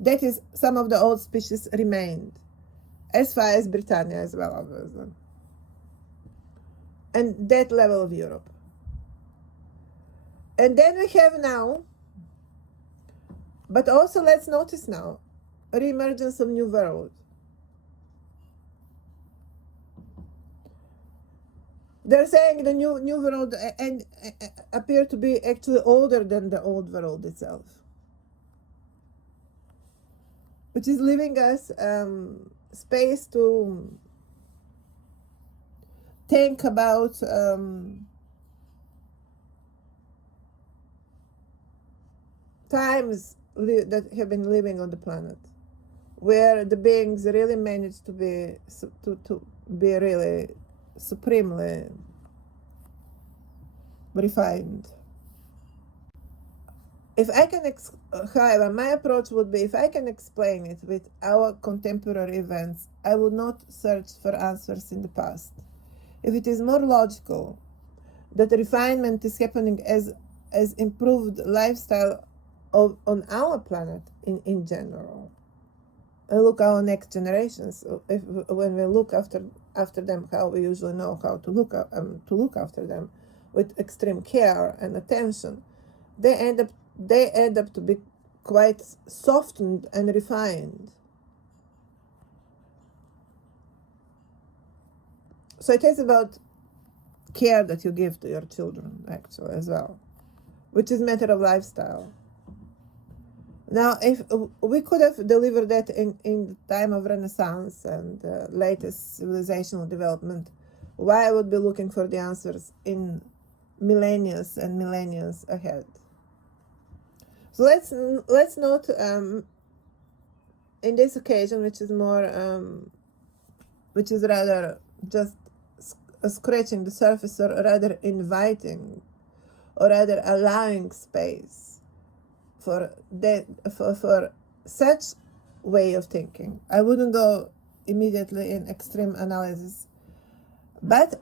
That is, some of the old species remained, as far as Britannia as well, obviously, and that level of Europe. And then we have now, but also let's notice now, re-emergence of New World. They're saying the new world and appear to be actually older than the old world itself, which is leaving us space to think about times that have been living on the planet, where the beings really managed to be really supremely refined. If I can, however, my approach would be, if I can explain it with our contemporary events, I would not search for answers in the past. If it is more logical that refinement is happening as improved lifestyle on our planet in general, and look our next generations, when we look after them, how we usually know how to look after them with extreme care and attention, they end up to be quite softened and refined. So it is about care that you give to your children, actually, as well, which is a matter of lifestyle. Now, if we could have delivered that in the time of Renaissance and latest civilizational development, why I would be looking for the answers in millennia and millennia ahead? So let's note in this occasion, which is rather just scratching the surface, or rather inviting, or rather allowing space for such way of thinking. I wouldn't go immediately in extreme analysis, but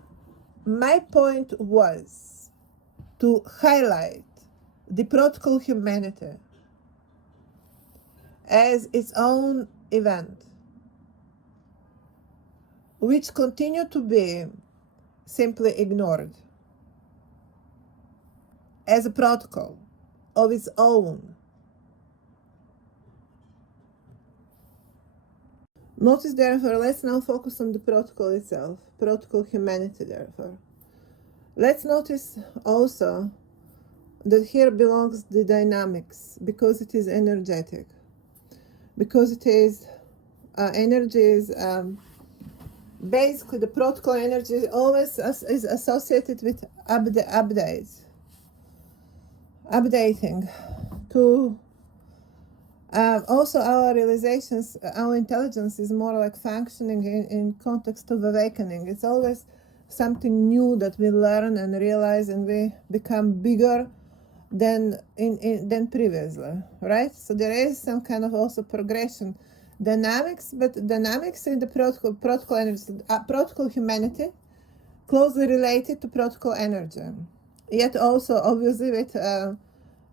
my point was to highlight the protocol humanity as its own event, which continue to be simply ignored as a protocol of its own. Notice, therefore, let's now focus on the protocol itself, protocol humanity, therefore. Let's notice also that here belongs the dynamics, because it is energetic, because it is energy is basically the protocol energy is always is associated with updating to also our realizations. Our intelligence is more like functioning in context of awakening. It's always something new that we learn and realize, and we become bigger than previously, right? So there is some kind of also progression dynamics, but dynamics in the protocol energy, protocol humanity, closely related to protocol energy, yet also obviously with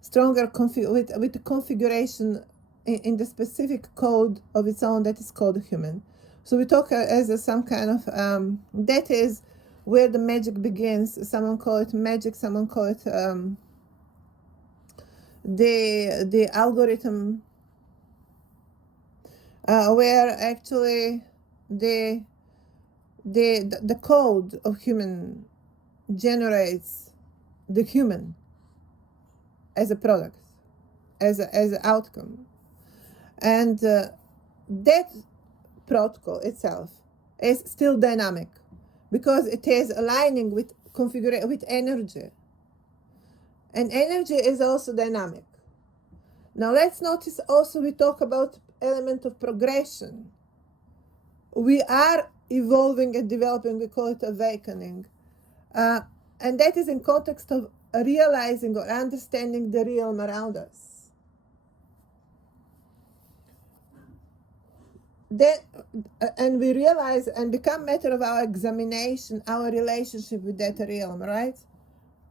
stronger with the configuration in the specific code of its own that is called human. So we talk as some kind of that is where the magic begins. Someone call it magic, someone call it the algorithm, where actually the code of human generates the human as a product, as an outcome, and that protocol itself is still dynamic because it is aligning with with energy, And energy is also dynamic. Now let's notice also we talk about element of progression. We are evolving and developing, we call it awakening. And that is in context of realizing or understanding the realm around us. And we realize and become matter of our examination, our relationship with that realm, right?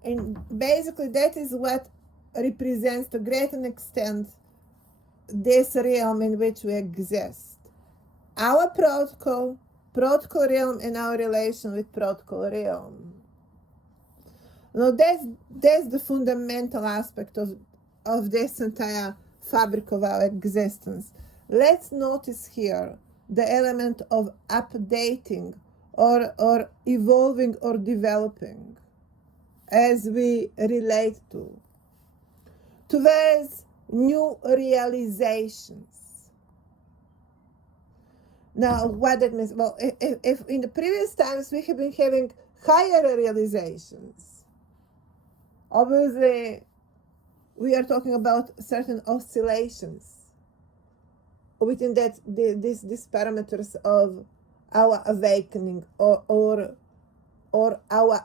And basically that is what represents to a great extent this realm in which we exist. Our protocol realm, and our relation with protocol realm. Now that's the fundamental aspect of this entire fabric of our existence. Let's notice here the element of updating or evolving or developing as we relate towards new realizations. Now, what that means? Well, if in the previous times we have been having higher realizations, obviously we are talking about certain oscillations within that these parameters of our awakening or our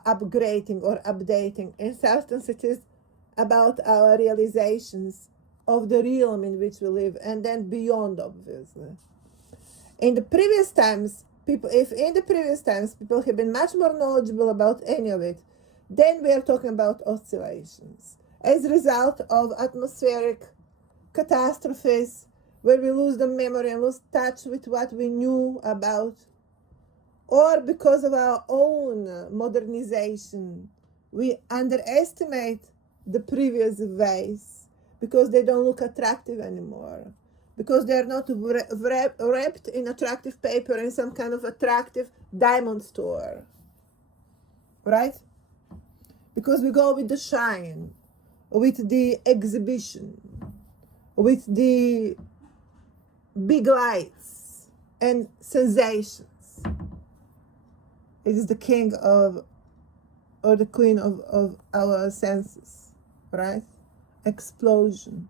upgrading or updating. In substance, it is about our realizations of the realm in which we live, and then beyond, obviously. In the previous times, people have been much more knowledgeable about any of it, then we are talking about oscillations as a result of atmospheric catastrophes where we lose the memory and lose touch with what we knew about, or because of our own modernization, we underestimate the previous ways because they don't look attractive anymore, because they're not wrapped in attractive paper in some kind of attractive diamond store, right? Because we go with the shine, with the exhibition, with the big lights and sensations. It is the king of, or the queen of our senses, right? Explosion,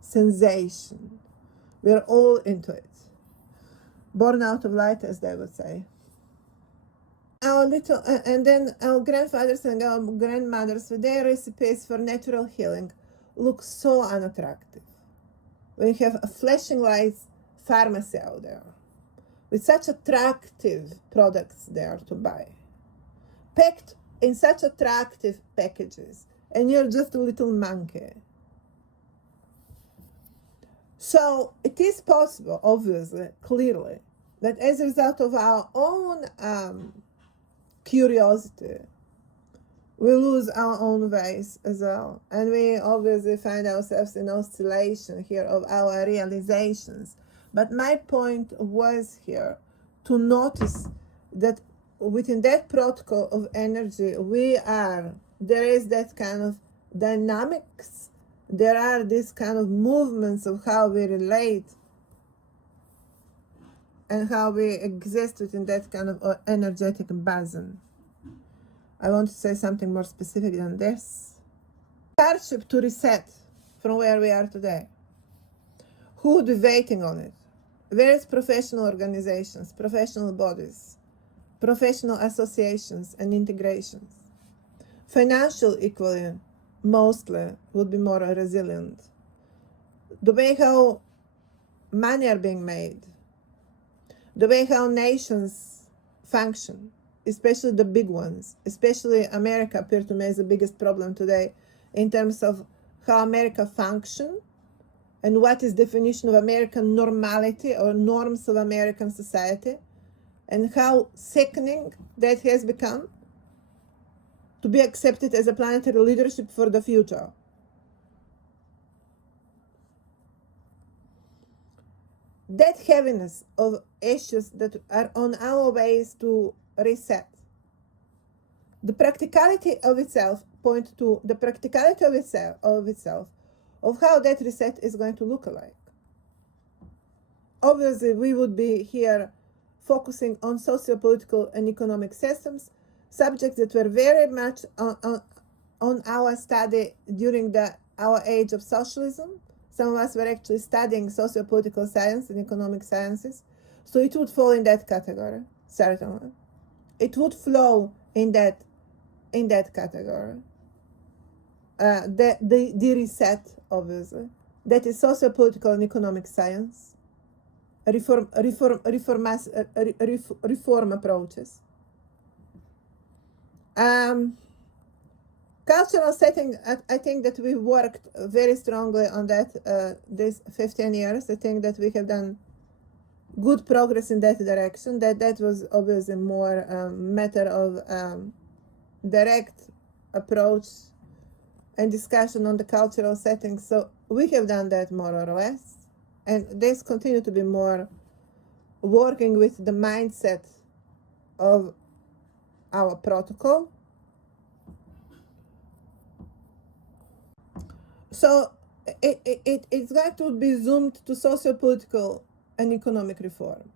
sensation. We are all into it. Born out of light, as they would say. And then our grandfathers and our grandmothers with their recipes for natural healing look so unattractive. When you have a flashing lights pharmacy out there with such attractive products there to buy, packed in such attractive packages, and you're just a little monkey. So it is possible, obviously, clearly, that as a result of our own curiosity, we lose our own ways as well. And we obviously find ourselves in oscillation here of our realizations. But my point was here to notice that within that protocol of energy, there is that kind of dynamics. There are these kind of movements of how we relate and how we exist within that kind of energetic basin. I want to say something more specific than this. Hardship to reset from where we are today. Who would be waiting on it? Various professional organizations, professional bodies, professional associations and integrations. Financial equally, mostly, would be more resilient. The way how money are being made, the way how nations function, especially the big ones, especially America appear to me as the biggest problem today in terms of how America function and what is definition of American normality or norms of American society, and how sickening that has become to be accepted as a planetary leadership for the future. That heaviness of issues that are on our ways to reset. The practicality of itself points to the practicality of itself of how that reset is going to look like. Obviously, we would be here focusing on socio-political and economic systems, subjects that were very much on our study during our age of socialism. Some of us were actually studying socio-political science and economic sciences. So it would fall in that category, certainly. It would flow in that category. The reset, obviously. That is socio-political and economic science. Reform approaches. Cultural setting, I think that we worked very strongly on that these 15 years. I think that we have done good progress in that direction. That was obviously more matter of direct approach and discussion on the cultural setting. So we have done that more or less. And this continue to be more working with the mindset of our protocol. So it's going to be zoomed to socio-political and economic reform.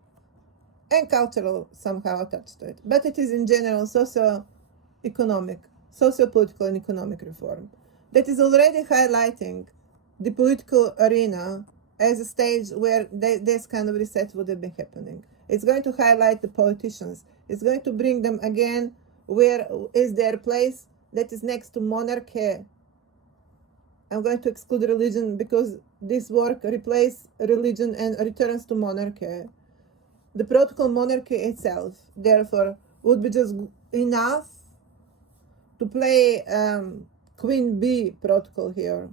And cultural somehow attached to it. But it is in general socio-economic, socio-political and economic reform. That is already highlighting the political arena as a stage where this kind of reset would have been happening. It's going to highlight the politicians. It's going to bring them again where is their place that is next to monarchy. I'm going to exclude religion because this work replaces religion and returns to monarchy. The protocol monarchy itself, therefore, would be just enough to play Queen Bee protocol here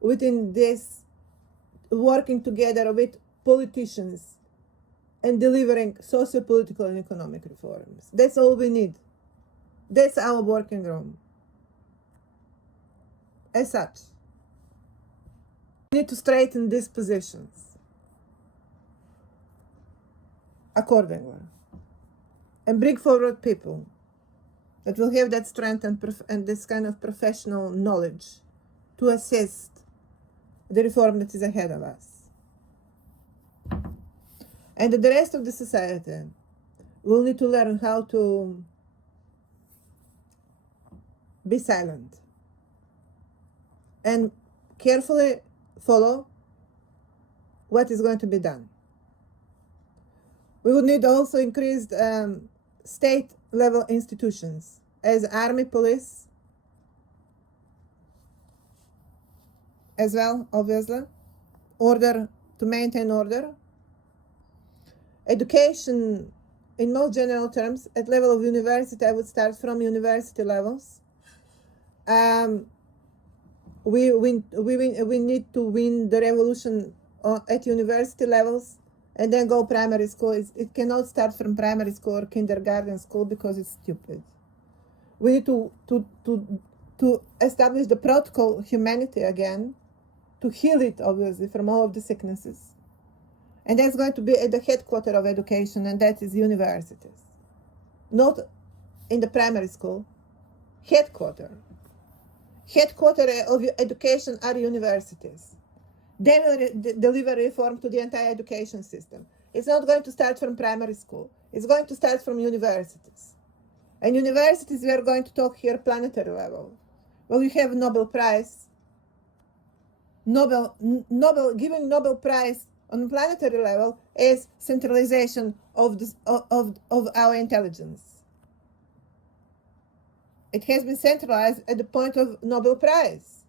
within this working together with politicians and delivering socio-political and economic reforms. That's all we need. That's our working room. As such, we need to straighten these positions accordingly and bring forward people that will have that strength and this kind of professional knowledge to assist the reform that is ahead of us. And the rest of the society will need to learn how to be silent and carefully follow what is going to be done. We would need also increased state level institutions as army, police, as well, obviously, order to maintain order. Education, in most general terms, at level of university, I would start from university levels. We need to win the revolution at university levels and then go primary school. It cannot start from primary school or kindergarten school because it's stupid. We need to establish the protocol humanity again, to heal it, obviously, from all of the sicknesses. And that's going to be at the headquarters of education, and that is universities. Not in the primary school. Headquarters of education are universities. They will deliver reform to the entire education system. It's not going to start from primary school. It's going to start from universities. And universities, we are going to talk here planetary level. Well, you have Nobel Prize. Giving Nobel Prize on planetary level is centralization of our intelligence. It has been centralized at the point of Nobel Prize.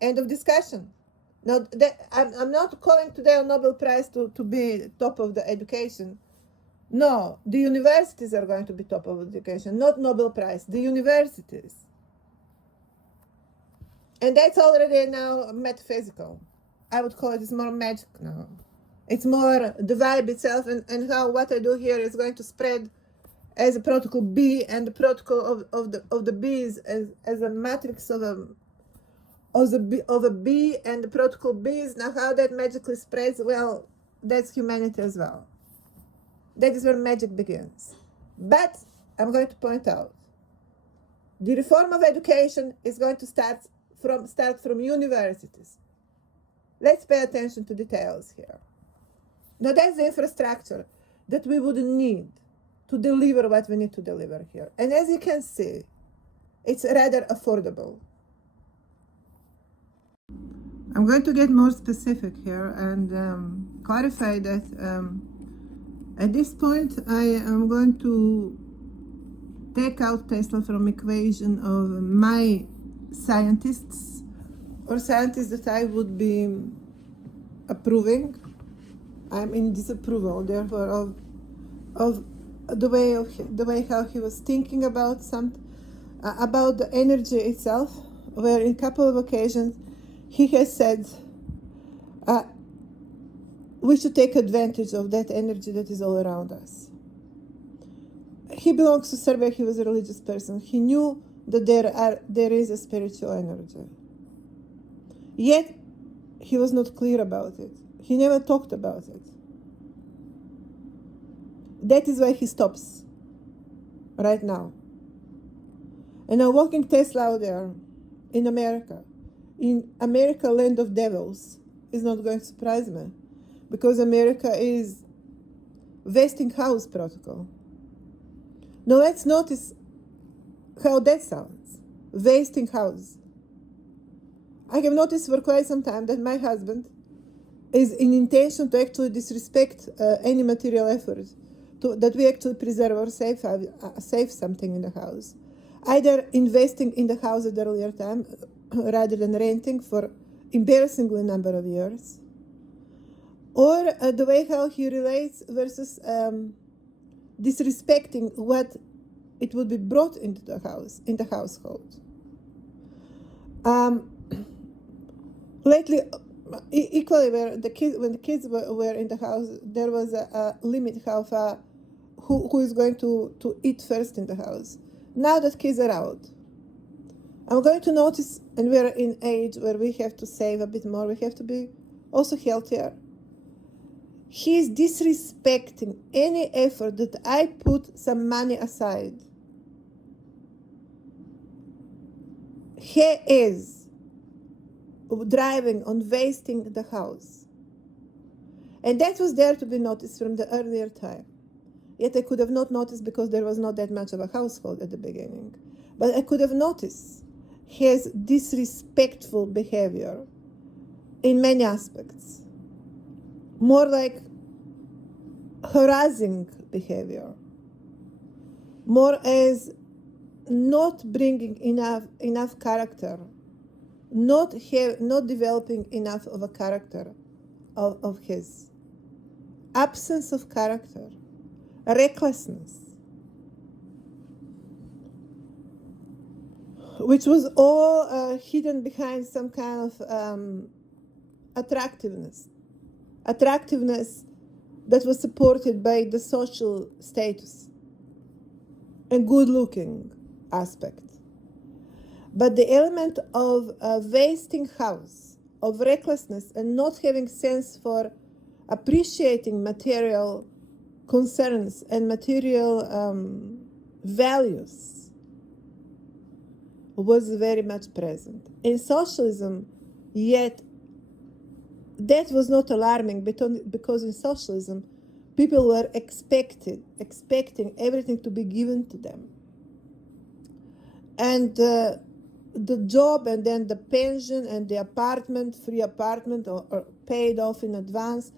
End of discussion. Now, I'm not calling today on Nobel Prize to be top of the education. No, the universities are going to be top of education, not Nobel Prize, the universities. And that's already now metaphysical. I would call it more magic now. It's more the vibe itself and how what I do here is going to spread as a protocol B, and the protocol of the bees as a matrix of a bee, and the protocol bees. Now how that magically spreads, well, that's humanity as well. That is where magic begins. But I'm going to point out, the reform of education is going to start from universities. Let's pay attention to details here. Now that's the infrastructure that we would need to deliver what we need to deliver here. And as you can see, it's rather affordable. I'm going to get more specific here and clarify that at this point I am going to take out Tesla from equation of my scientists or scientists that I would be approving. I'm in disapproval, therefore, of the way how he was thinking about about the energy itself, where in a couple of occasions he has said we should take advantage of that energy that is all around us. He belongs to Serbia. He was a religious person. He knew that there is a spiritual energy. Yet he was not clear about it. He never talked about it. That is why he stops right now. And now walking Tesla out there in America, land of devils, is not going to surprise me, because America is Westinghouse protocol. Now let's notice how that sounds. Westinghouse. I have noticed for quite some time that my husband is in intention to actually disrespect any material effort, that we actually preserve or save something in the house. Either investing in the house at the earlier time rather than renting for embarrassingly number of years, or the way how he relates versus disrespecting what it would be brought into the house, in the household. Lately, equally, when the kids were in the house, there was a limit how far who is going to eat first in the house. Now that kids are out, I'm going to notice, and we're in age where we have to save a bit more, we have to be also healthier. He's disrespecting any effort that I put some money aside. He is driving on wasting the house. And that was there to be noticed from the earlier time. Yet I could have not noticed because there was not that much of a household at the beginning. But I could have noticed his disrespectful behavior in many aspects. More like harassing behavior. More as not bringing enough character, not developing enough of a character of his. Absence of character, recklessness, which was all hidden behind some kind of attractiveness that was supported by the social status and good looking aspect. But the element of wasting house, of recklessness, and not having sense for appreciating material concerns and material values was very much present. In socialism, yet that was not alarming, because in socialism, people were expecting everything to be given to them. And the job, and then the pension, and the free apartment, or paid off in advance,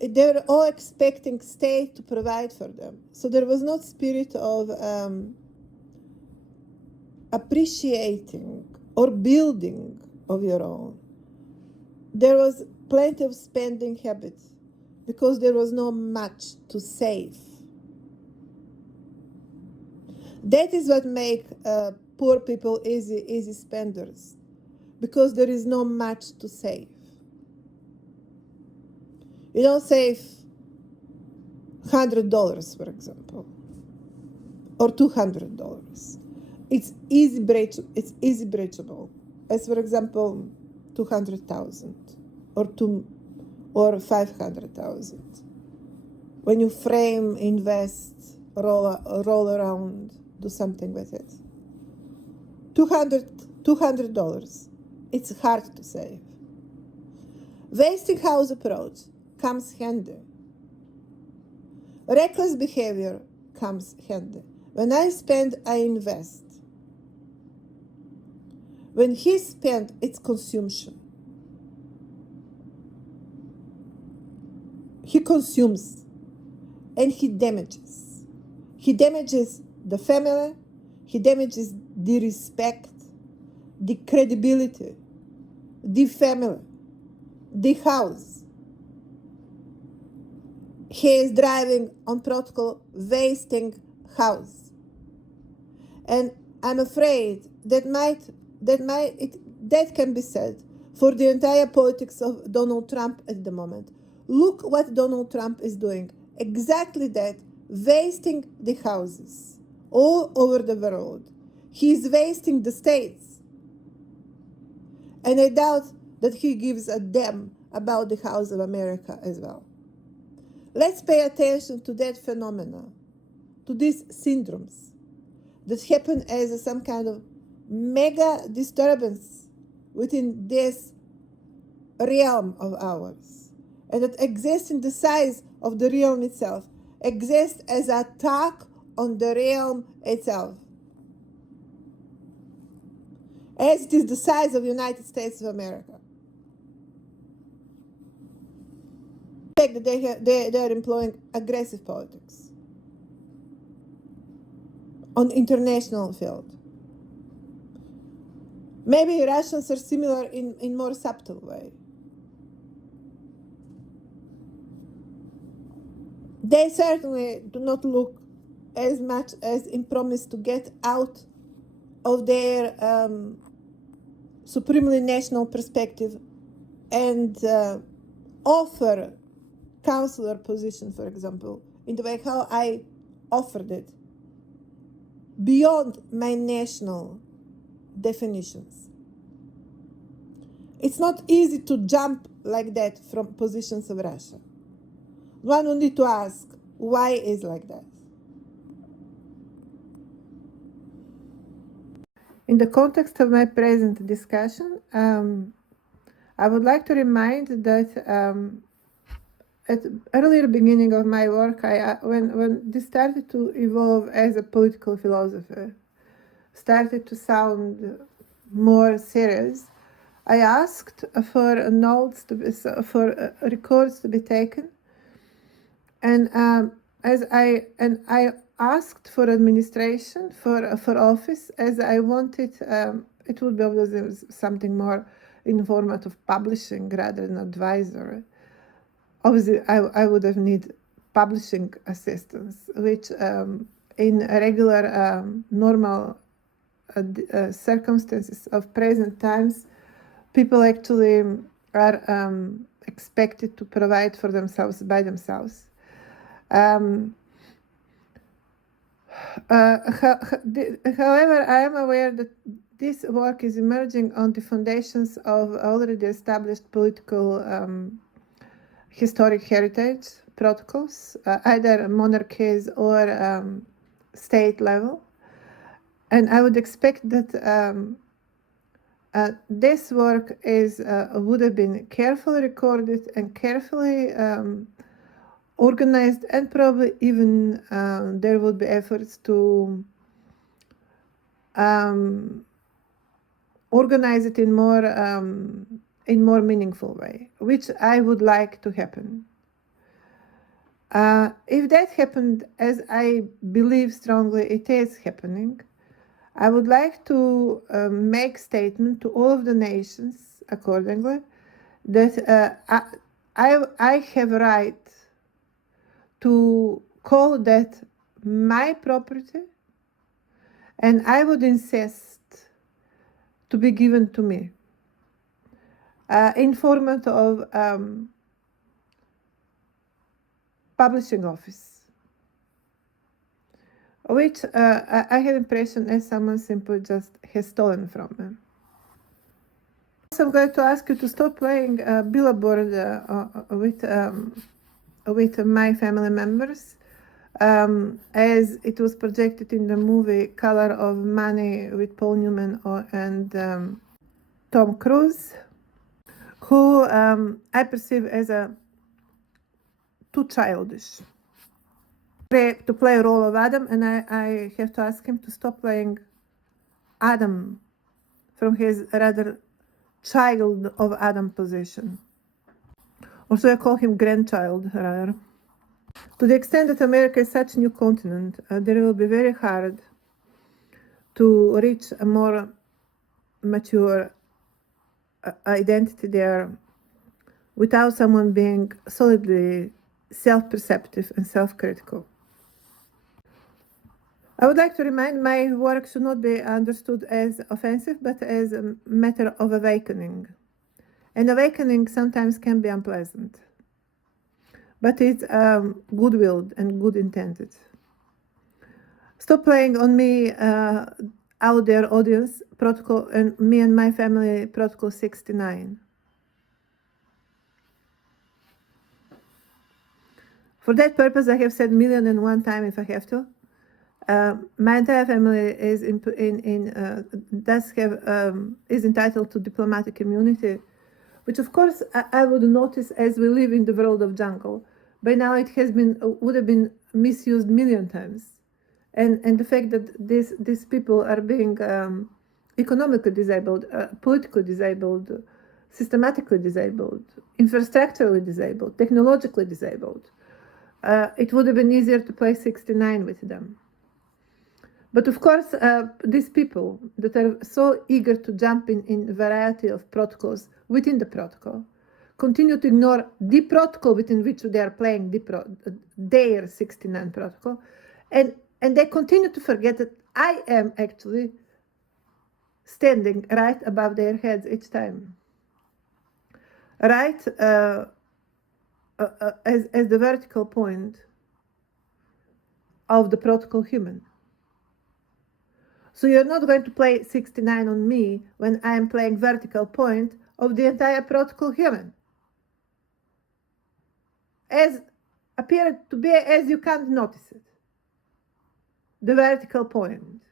they were all expecting state to provide for them. So there was no spirit of appreciating or building of your own. There was plenty of spending habits because there was not much to save. That is what makes poor people easy spenders, because there is not much to save. You don't save $100, for example, or $200. It's easy breachable. As for example, 200,000 or 500,000. When you frame, invest, roll around, do something with it. $200. It's hard to save. Wasting house approach comes handy. Reckless behavior comes handy. When I spend, I invest. When he spends, it's consumption. He consumes and he damages. He damages the family, he damages the respect, the credibility, the family, the house. He is driving on protocol, wasting house. And I'm afraid that can be said for the entire politics of Donald Trump at the moment. Look what Donald Trump is doing. Exactly that, wasting the houses all over the world. He's wasting the states. And I doubt that he gives a damn about the House of America as well. Let's pay attention to that phenomena, to these syndromes that happen as some kind of mega disturbance within this realm of ours, and that exists in the size of the realm itself, exists as an attack on the realm itself, as it is the size of the United States of America. The fact that they are employing aggressive politics on international field. Maybe Russians are similar in more subtle way. They certainly do not look as much as in promise to get out of their supremely national perspective and offer counselor position, for example, in the way how I offered it, beyond my national definitions. It's not easy to jump like that from positions of Russia. One will need to ask, why is like that? In the context of my present discussion, I would like to remind that at earlier beginning of my work, when this started to evolve as a political philosophy, started to sound more serious, I asked for notes for records to be taken, and I asked for administration for office, as I wanted. It would be obviously something more in format of publishing rather than advisory. Obviously, I would have need publishing assistance, which in regular normal circumstances of present times, people actually are expected to provide for themselves by themselves. However, I am aware that this work is emerging on the foundations of already established political historic heritage protocols, either monarchies or state level. And I would expect that this work would have been carefully recorded and carefully organized, and probably even there would be efforts to organize it in more meaningful way, which I would like to happen. If that happened, as I believe strongly it is happening, I would like to make statement to all of the nations accordingly that I have right to call that my property, and I would insist to be given to me in format of publishing office, which I have impression as someone simply just has stolen from me. So I'm going to ask you to stop playing billboard with my family members, as it was projected in the movie Color of Money with Paul Newman and Tom Cruise, who I perceive as too childish to play a role of Adam, and I have to ask him to stop playing Adam from his rather child of Adam position. Or so I call him grandchild, rather. To the extent that America is such a new continent, there will be very hard to reach a more mature identity there without someone being solidly self-perceptive and self-critical. I would like to remind my work should not be understood as offensive, but as a matter of awakening. And awakening sometimes can be unpleasant, but it's good-willed and good-intended. Stop playing on me out there, audience, protocol, and me and my family, protocol 69. For that purpose, I have said 1,000,001 times if I have to. My entire family is is entitled to diplomatic immunity, which of course I would notice as we live in the world of jungle. By now it would have been misused 1,000,000 times, and the fact that these people are being economically disabled, politically disabled, systematically disabled, infrastructurally disabled, technologically disabled. It would have been easier to play 69 with them. But of course, these people that are so eager to jump in a variety of protocols within the protocol continue to ignore the protocol within which they are playing their 69 protocol, and they continue to forget that I am actually standing right above their heads each time, right as the vertical point of the protocol human. So you're not going to play 69 on me when I'm playing vertical point of the entire protocol human. As appeared to be as you can't notice it. The vertical point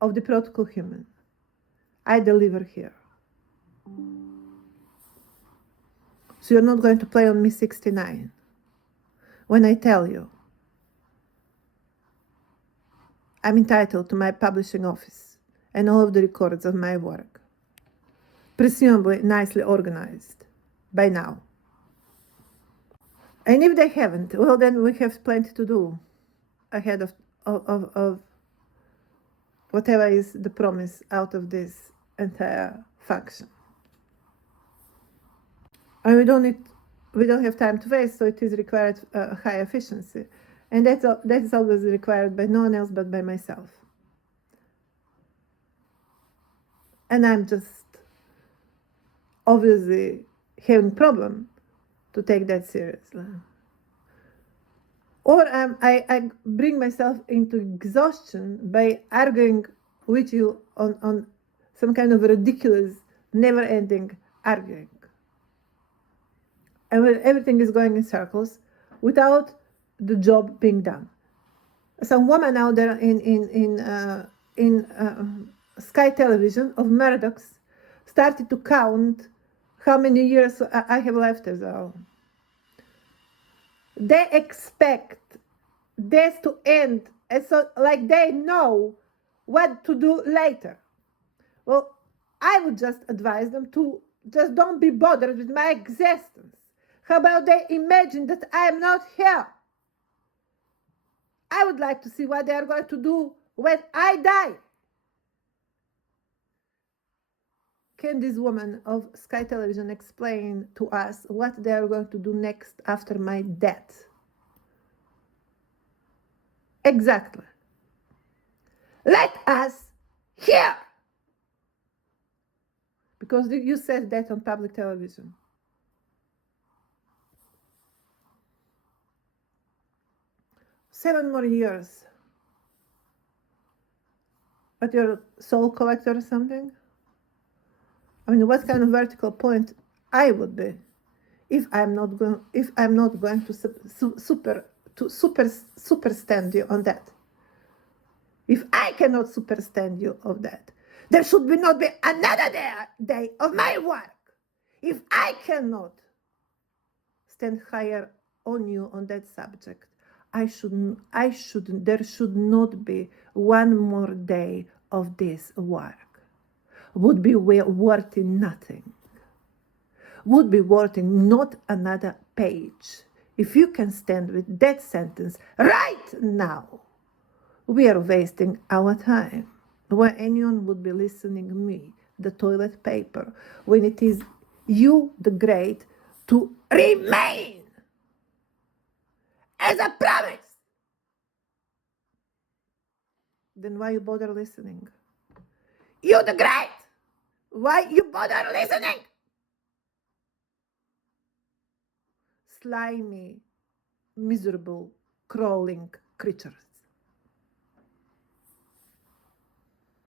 of the protocol human. I deliver here. So you're not going to play on me 69 when I tell you I'm entitled to my publishing office and all of the records of my work, presumably nicely organized by now. And if they haven't, well, then we have plenty to do ahead of whatever is the promise out of this entire function. And we don't have time to waste, so it is required high efficiency. And that is always required by no one else but by myself. And I'm just obviously having problem to take that seriously. Or I bring myself into exhaustion by arguing with you on some kind of ridiculous, never-ending arguing. And when everything is going in circles without the job being done. Some woman out there in Sky Television of Murdoch's started to count how many years I have left as well. They expect this to end, and so like they know what to do later. Well, I would just advise them to just don't be bothered with my existence. How about they imagine that I am not here? I would like to see what they are going to do when I die. Can this woman of Sky Television explain to us what they are going to do next after my death? Exactly. Let us hear. Because you said that on public television. Seven more years. But you're a soul collector or something? I mean, what kind of vertical point I would be if I'm not going to superstand you on that? If I cannot superstand you of that, there should not be another day of my work. If I cannot stand higher on you on that subject, there should not be one more day of this work would be worth nothing, would be worth not another page. If you can stand with that sentence right now, we are wasting our time. Why anyone would be listening me, the toilet paper, when it is you, the great, to remain as a promise? Then why you bother listening? You the great! Why you bother listening? Slimy, miserable, crawling creatures.